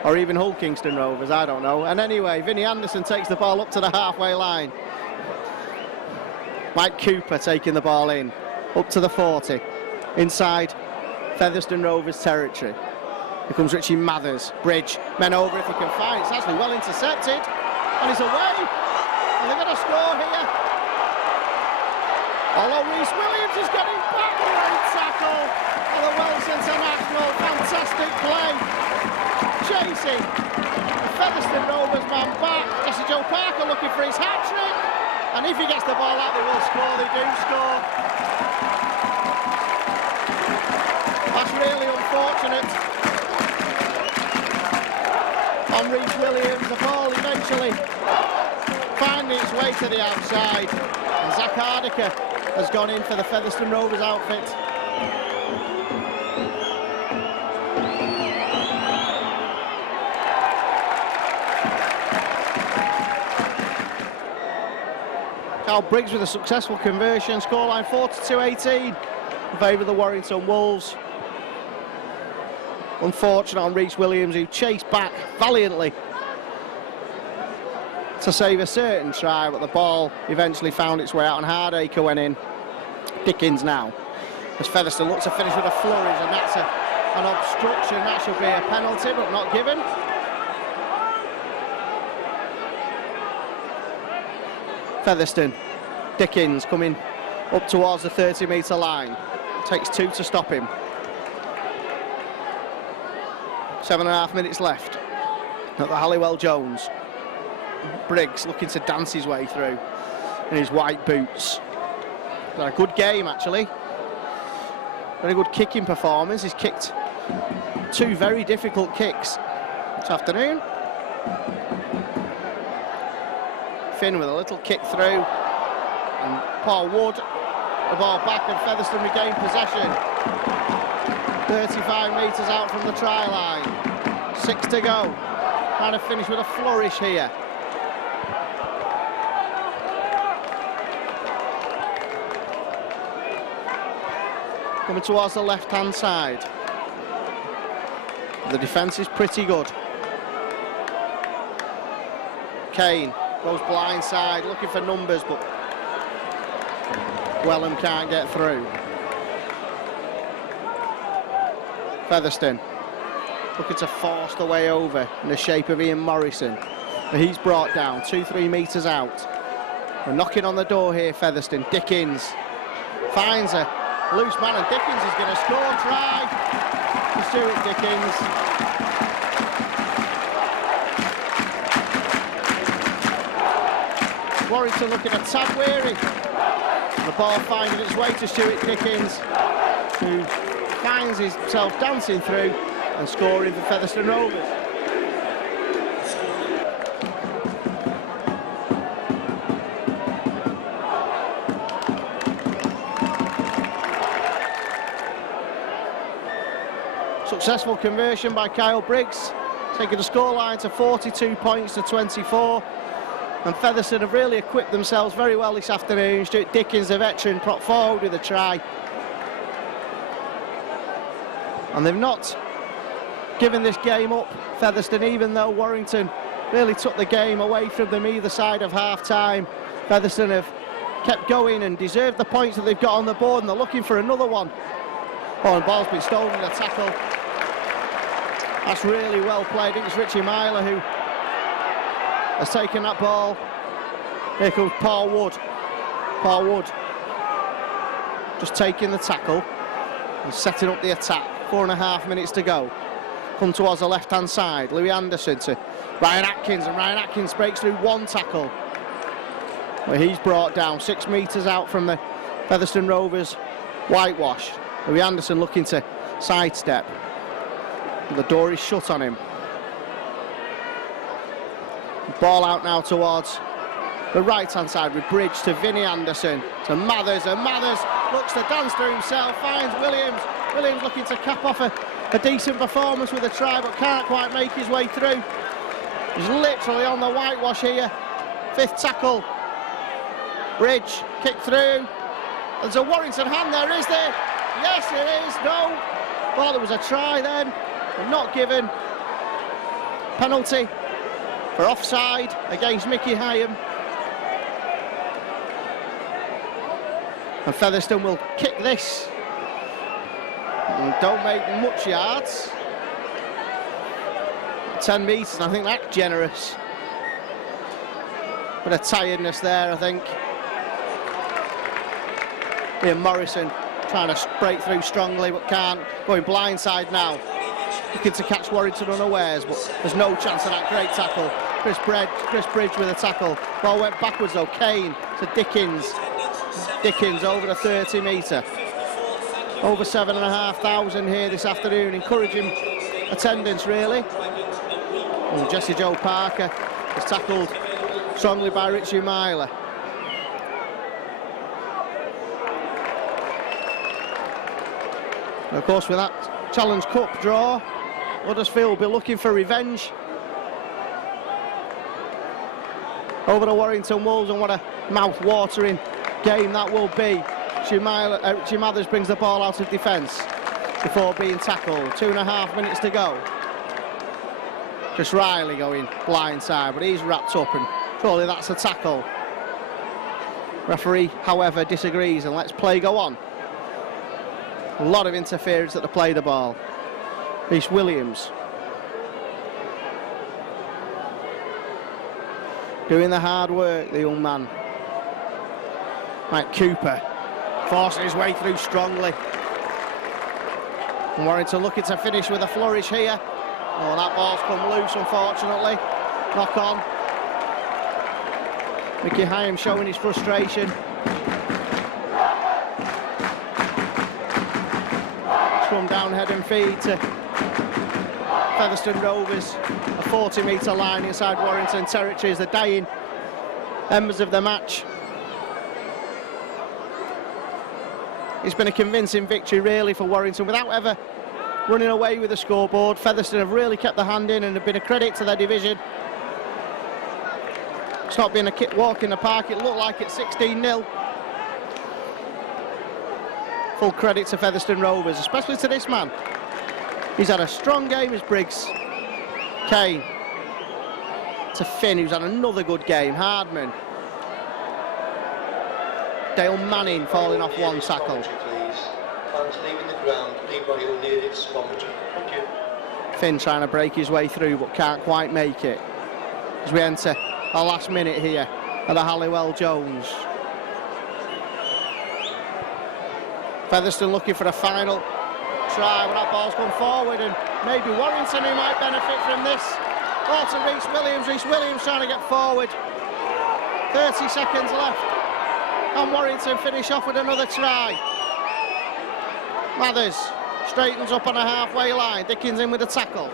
Or even Hull Kingston Rovers, I don't know. And anyway, Vinnie Anderson takes the ball up to the halfway line. Mike Cooper taking the ball in, up to the 40, inside Featherstone Rovers territory. Here comes Richie Mathers, Bridge, men over if he can find it. It's actually well intercepted, and he's away. And they're going to score here. Although Rhys Williams is getting back, great tackle for the Welsh international, fantastic play. Chasing the Featherstone Rovers man back. Jesse Joe Parker looking for his hat-trick. And if he gets the ball out, they will score. They do score. That's really unfortunate. On Rhys Williams, the ball eventually finding its way to the outside. And Zach Hardiker has gone in for the Featherstone Rovers outfit. Carl Briggs with a successful conversion, scoreline 42-18 in favour of the Warrington Wolves. Unfortunate on Rhys Williams, who chased back valiantly to save a certain try, but the ball eventually found its way out and Hardacre went in. Dickens now, as Featherstone looks to finish with a flourish, and that's an obstruction. That should be a penalty, but not given. Featherstone, Dickens coming up towards the 30-metre line. Takes two to stop him. 7.5 minutes left at the Halliwell Jones. Briggs looking to dance his way through in his white boots. But a good game, actually. Very good kicking performance. He's kicked two very difficult kicks this afternoon. Finn with a little kick through, and Paul Wood, the ball back, and Featherstone regain possession. 35 metres out from the try line. 6 to go. Trying to finish with a flourish here. Coming towards the left-hand side. The defence is pretty good. Kane goes blindside, looking for numbers, but Wellham can't get through. Featherstone looking to force the way over in the shape of Ian Morrison. But he's brought down 2-3 metres out. We're knocking on the door here, Featherstone. Dickens finds a loose man, and Dickens is going to score. Try for Stuart Dickens. Warrington looking a tad weary. The ball finding its way to Stuart Dickens, who finds himself dancing through and scoring for Featherstone Rovers. Successful conversion by Kyle Briggs, taking the scoreline to 42 points to 24. And Featherstone have really equipped themselves very well this afternoon. Stuart Dickens, the veteran, prop forward with a try. And they've not given this game up, Featherstone, even though Warrington really took the game away from them either side of half-time. Featherstone have kept going and deserved the points that they've got on the board, and they're looking for another one. Oh, and ball's been stolen in a tackle. That's really well played. I think it's Richie Myler who has taken that ball. Here comes Paul Wood. Paul Wood just taking the tackle and setting up the attack. 4.5 minutes to go. Come towards the left-hand side. Louis Anderson to Ryan Atkins, and Ryan Atkins breaks through one tackle. Well, he's brought down 6 metres out from the Featherstone Rovers whitewash. Louis Anderson looking to sidestep. The door is shut on him. Ball out now towards the right-hand side with Bridge to Vinnie Anderson, to Mathers, and Mathers looks to dance to himself, finds Williams. Williams looking to cap off a decent performance with a try, but can't quite make his way through. He's literally on the whitewash here. 5th tackle. Bridge, kick through. There's a Warrington hand there, is there? Yes, it is. No. Well, there was a try then, but not given. Penalty for offside against Mickey Hyam. And Featherstone will kick this. And don't make much yards. 10 metres, I think that's generous. Bit of tiredness there, I think. Ian Morrison trying to break through strongly, but can't. Going blindside now. Looking to catch Warrington unawares, but there's no chance of that great tackle. Chris Bridge with a tackle. Ball went backwards though. Kane to Dickens. Dickens over the 30 metre. Over 7,500 here this afternoon. Encouraging attendance, really. And Jesse Joe Parker is tackled strongly by Richie Myler. And of course, with that Challenge Cup draw, Huddersfield will be looking for revenge over the Warrington Wolves, and what a mouth-watering game that will be. Richie Mathers brings the ball out of defence before being tackled. 2.5 minutes to go. Chris Riley going blindside, but he's wrapped up, and surely that's a tackle. Referee, however, disagrees and lets play go on. A lot of interference at the play the ball. Reece Williams doing the hard work, the young man. Mike Cooper forcing his way through strongly. And Warrington looking to finish with a flourish here. Oh, that ball's come loose, unfortunately. Knock on. Mickey Hyam showing his frustration. Come down head and feed to Featherstone Rovers. A 40-metre line inside Warrington territory as the dying embers of the match. It's been a convincing victory, really, for Warrington, without ever running away with the scoreboard. Featherstone have really kept the hand in and have been a credit to their division. It's not been a walk in the park. It looked like it's 16-0. Full credit to Featherstone Rovers, especially to this man. He's had a strong game as Briggs. Kane to Finn, who's had another good game. Hardman. Dale Manning falling off one tackle. Fans leaving the ground, leave by your nearest spot. Thank you. Finn trying to break his way through, but can't quite make it. As we enter our last minute here at the Halliwell Jones. Featherstone looking for a final try, but that ball's gone forward, and maybe Warrington who might benefit from this. Ball to Reece Williams trying to get forward. 30 seconds left, and Warrington finish off with another try. Mathers straightens up on a halfway line, Dickens in with a tackle.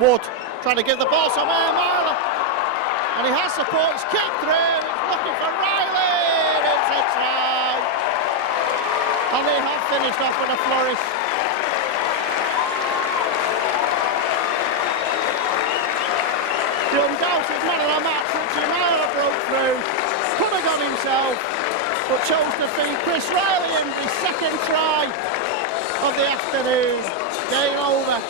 Wood trying to give the ball somewhere, Myler, and he has support, he's kicked through, he's looking for Riley, it's a try, and they have finished off with a flourish. The undoubted man of the match, Richie Myler, broke through, could have gone himself, but chose to feed Chris Riley in his second try of the afternoon. Game over.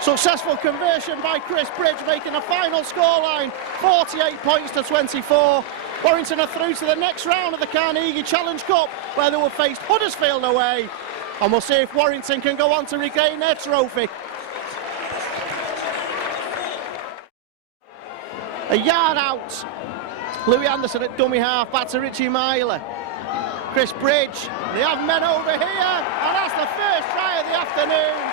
Successful conversion by Chris Bridge, making a final scoreline 48 points to 24. Warrington are through to the next round of the Carnegie Challenge Cup, where they will face Huddersfield away, and we'll see if Warrington can go on to regain their trophy. A yard out. Louis Anderson at dummy half, back to Richie Myler. Chris Bridge, they have men over here, and that's the first try of the afternoon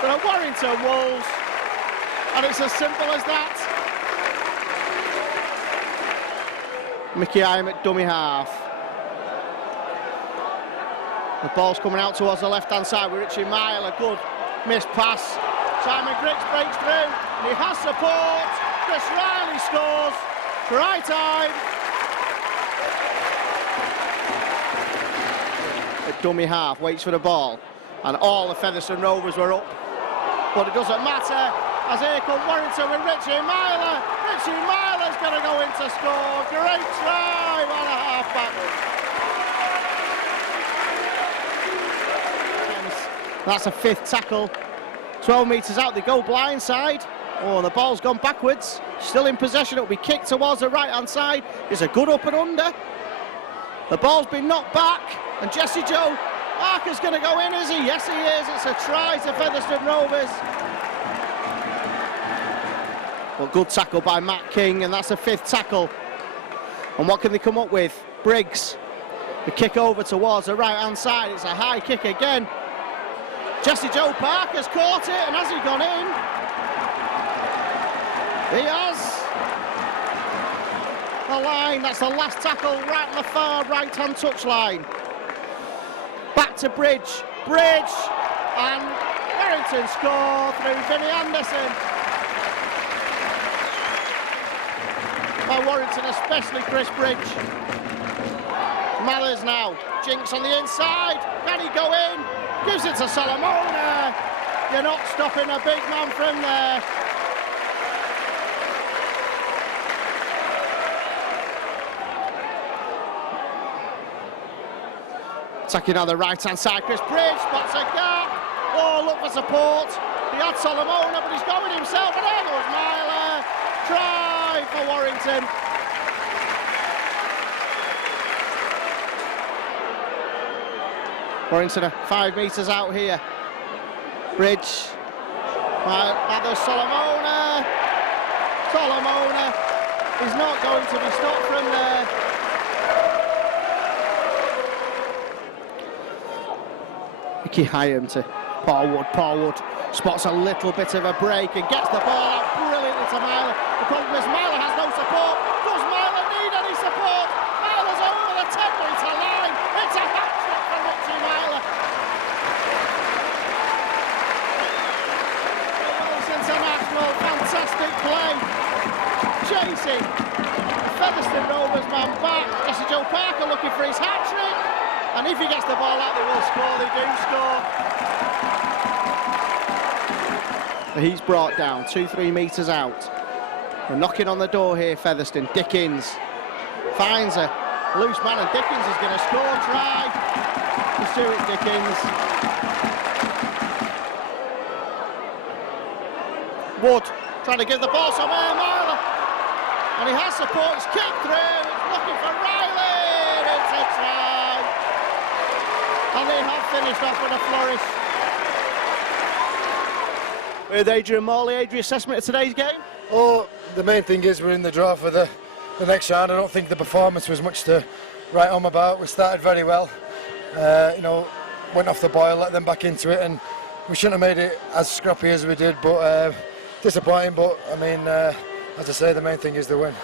for the Warrington Wolves, and it's as simple as that. Mickey Iam at dummy half. The ball's coming out towards the left-hand side with Richie Myler. Good missed pass. Simon Griggs breaks through, and he has support. Chris Riley scores. Try time. At dummy half, waits for the ball, and all the Featherstone Rovers were up. But it doesn't matter, as here come Warrington with Richie Myler. Richie Myler's going to go in to score. Great try, what a half-back. That's a fifth tackle. 12 metres out, they go blindside. Oh, the ball's gone backwards. Still in possession, it'll be kicked towards the right-hand side. It's a good up and under. The ball's been knocked back, and Jesse Joe Parker's going to go in, is he? Yes, he is. It's a try to Featherstone Rovers. Well, good tackle by Matt King, and that's a fifth tackle. And what can they come up with? Briggs. The kick over towards the right-hand side. It's a high kick again. Jesse Joe Parker's caught it, and has he gone in? He has. The line, that's the last tackle right on the far right-hand touchline. Back to Bridge, and Warrington score through Vinnie Anderson. By Warrington, especially Chris Bridge. Mallers now, Jinks on the inside, can he go in? Gives it to Solomona. You're not stopping a big man from there. Attacking on the right-hand side, Chris Bridge spots a gap. Oh, look for support. He had Solomona, but he's going himself, and there goes Myler. Try for Warrington. Warrington are 5 metres out here. Bridge. Now there's Solomona. Solomona is not going to be stopped from there. Mickey Hyam to Paul Wood spots a little bit of a break and gets the ball out brilliantly to Myler. The problem is Myler has no support. Does Myler need any support? Myler's over the 10-metre line. It's a hat-trick from Richie Myler. It's international, fantastic play. Chasing Featherstone Rovers man back. Jesse Joe Parker looking for his hat-trick. And if he gets the ball out, they will score. They do score. He's brought down 2-3 metres out. They're knocking on the door here, Featherstone. Dickens finds a loose man, and Dickens is going to score try to Stuart Dickens. Wood trying to give the ball somewhere, Marler, and he has support. It's kicked through. It's looking for Riley. It's a try, and they have finished off with a flourish. With Adrian Morley, Adrian, assessment of today's game? Oh, the main thing is we're in the draw for the next round. I don't think the performance was much to write home about. We started very well, went off the boil, let them back into it, and we shouldn't have made it as scrappy as we did, but disappointing. But I mean, as I say, the main thing is the win.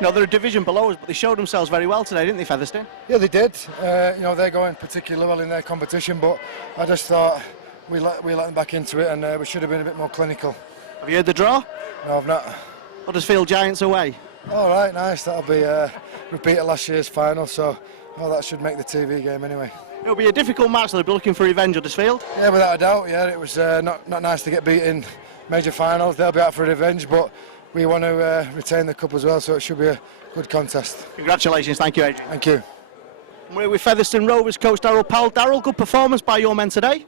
No, they're a division below us, but they showed themselves very well today, didn't they, Featherstone? Yeah, they did. They're going particularly well in their competition, but I just thought we let them back into it, and we should have been a bit more clinical. Have you heard the draw? No, I've not. Huddersfield Giants away. All right, nice. That'll be a repeat of last year's final, so that should make the TV game anyway. It'll be a difficult match. They'll be looking for revenge, Huddersfield. Yeah, without a doubt. Yeah, it was not nice to get beat in major finals. They'll be out for revenge, but we want to retain the cup as well, so it should be a good contest. Congratulations. Thank you, Adrian. Thank you. We're with Featherstone Rovers coach Darryl Powell. Darryl, good performance by your men today.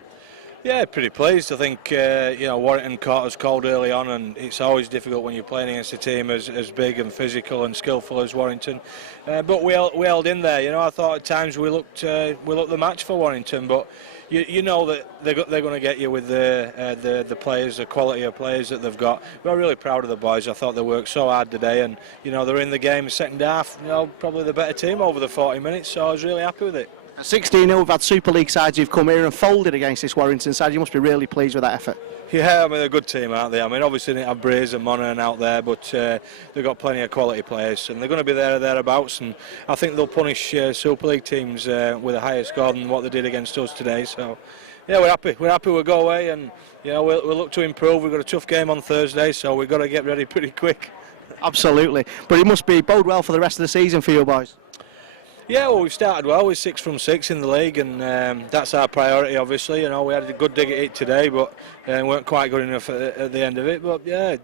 Yeah, pretty pleased. I think Warrington caught us cold early on, and it's always difficult when you're playing against a team as big and physical and skillful as Warrington. But we held in there. I thought at times we looked the match for Warrington, but you know that they're going to get you with the players, the quality of players that they've got. We're really proud of the boys. I thought they worked so hard today, and they're in the game second half. Probably the better team over the 40 minutes. So I was really happy with it. At 16-0, we've had Super League sides who've come here and folded against this Warrington side. You must be really pleased with that effort. Yeah, I mean, they're a good team, aren't they? I mean, obviously they didn't have Braze and Monaghan out there, but they've got plenty of quality players, and they're going to be there or thereabouts, and I think they'll punish Super League teams with a higher score than what they did against us today. So, yeah, we're happy. We'll go away, and we'll look to improve. We've got a tough game on Thursday, so we've got to get ready pretty quick. Absolutely. But it must bode well for the rest of the season for you boys. Yeah, well, we've started well with 6 from 6 in the league, and that's our priority, obviously. We had a good dig at it today, but weren't quite good enough at the end of it. But yeah,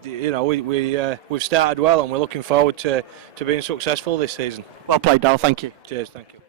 we've started well, and we're looking forward to being successful this season. Well played, Darryl. Thank you. Cheers, thank you.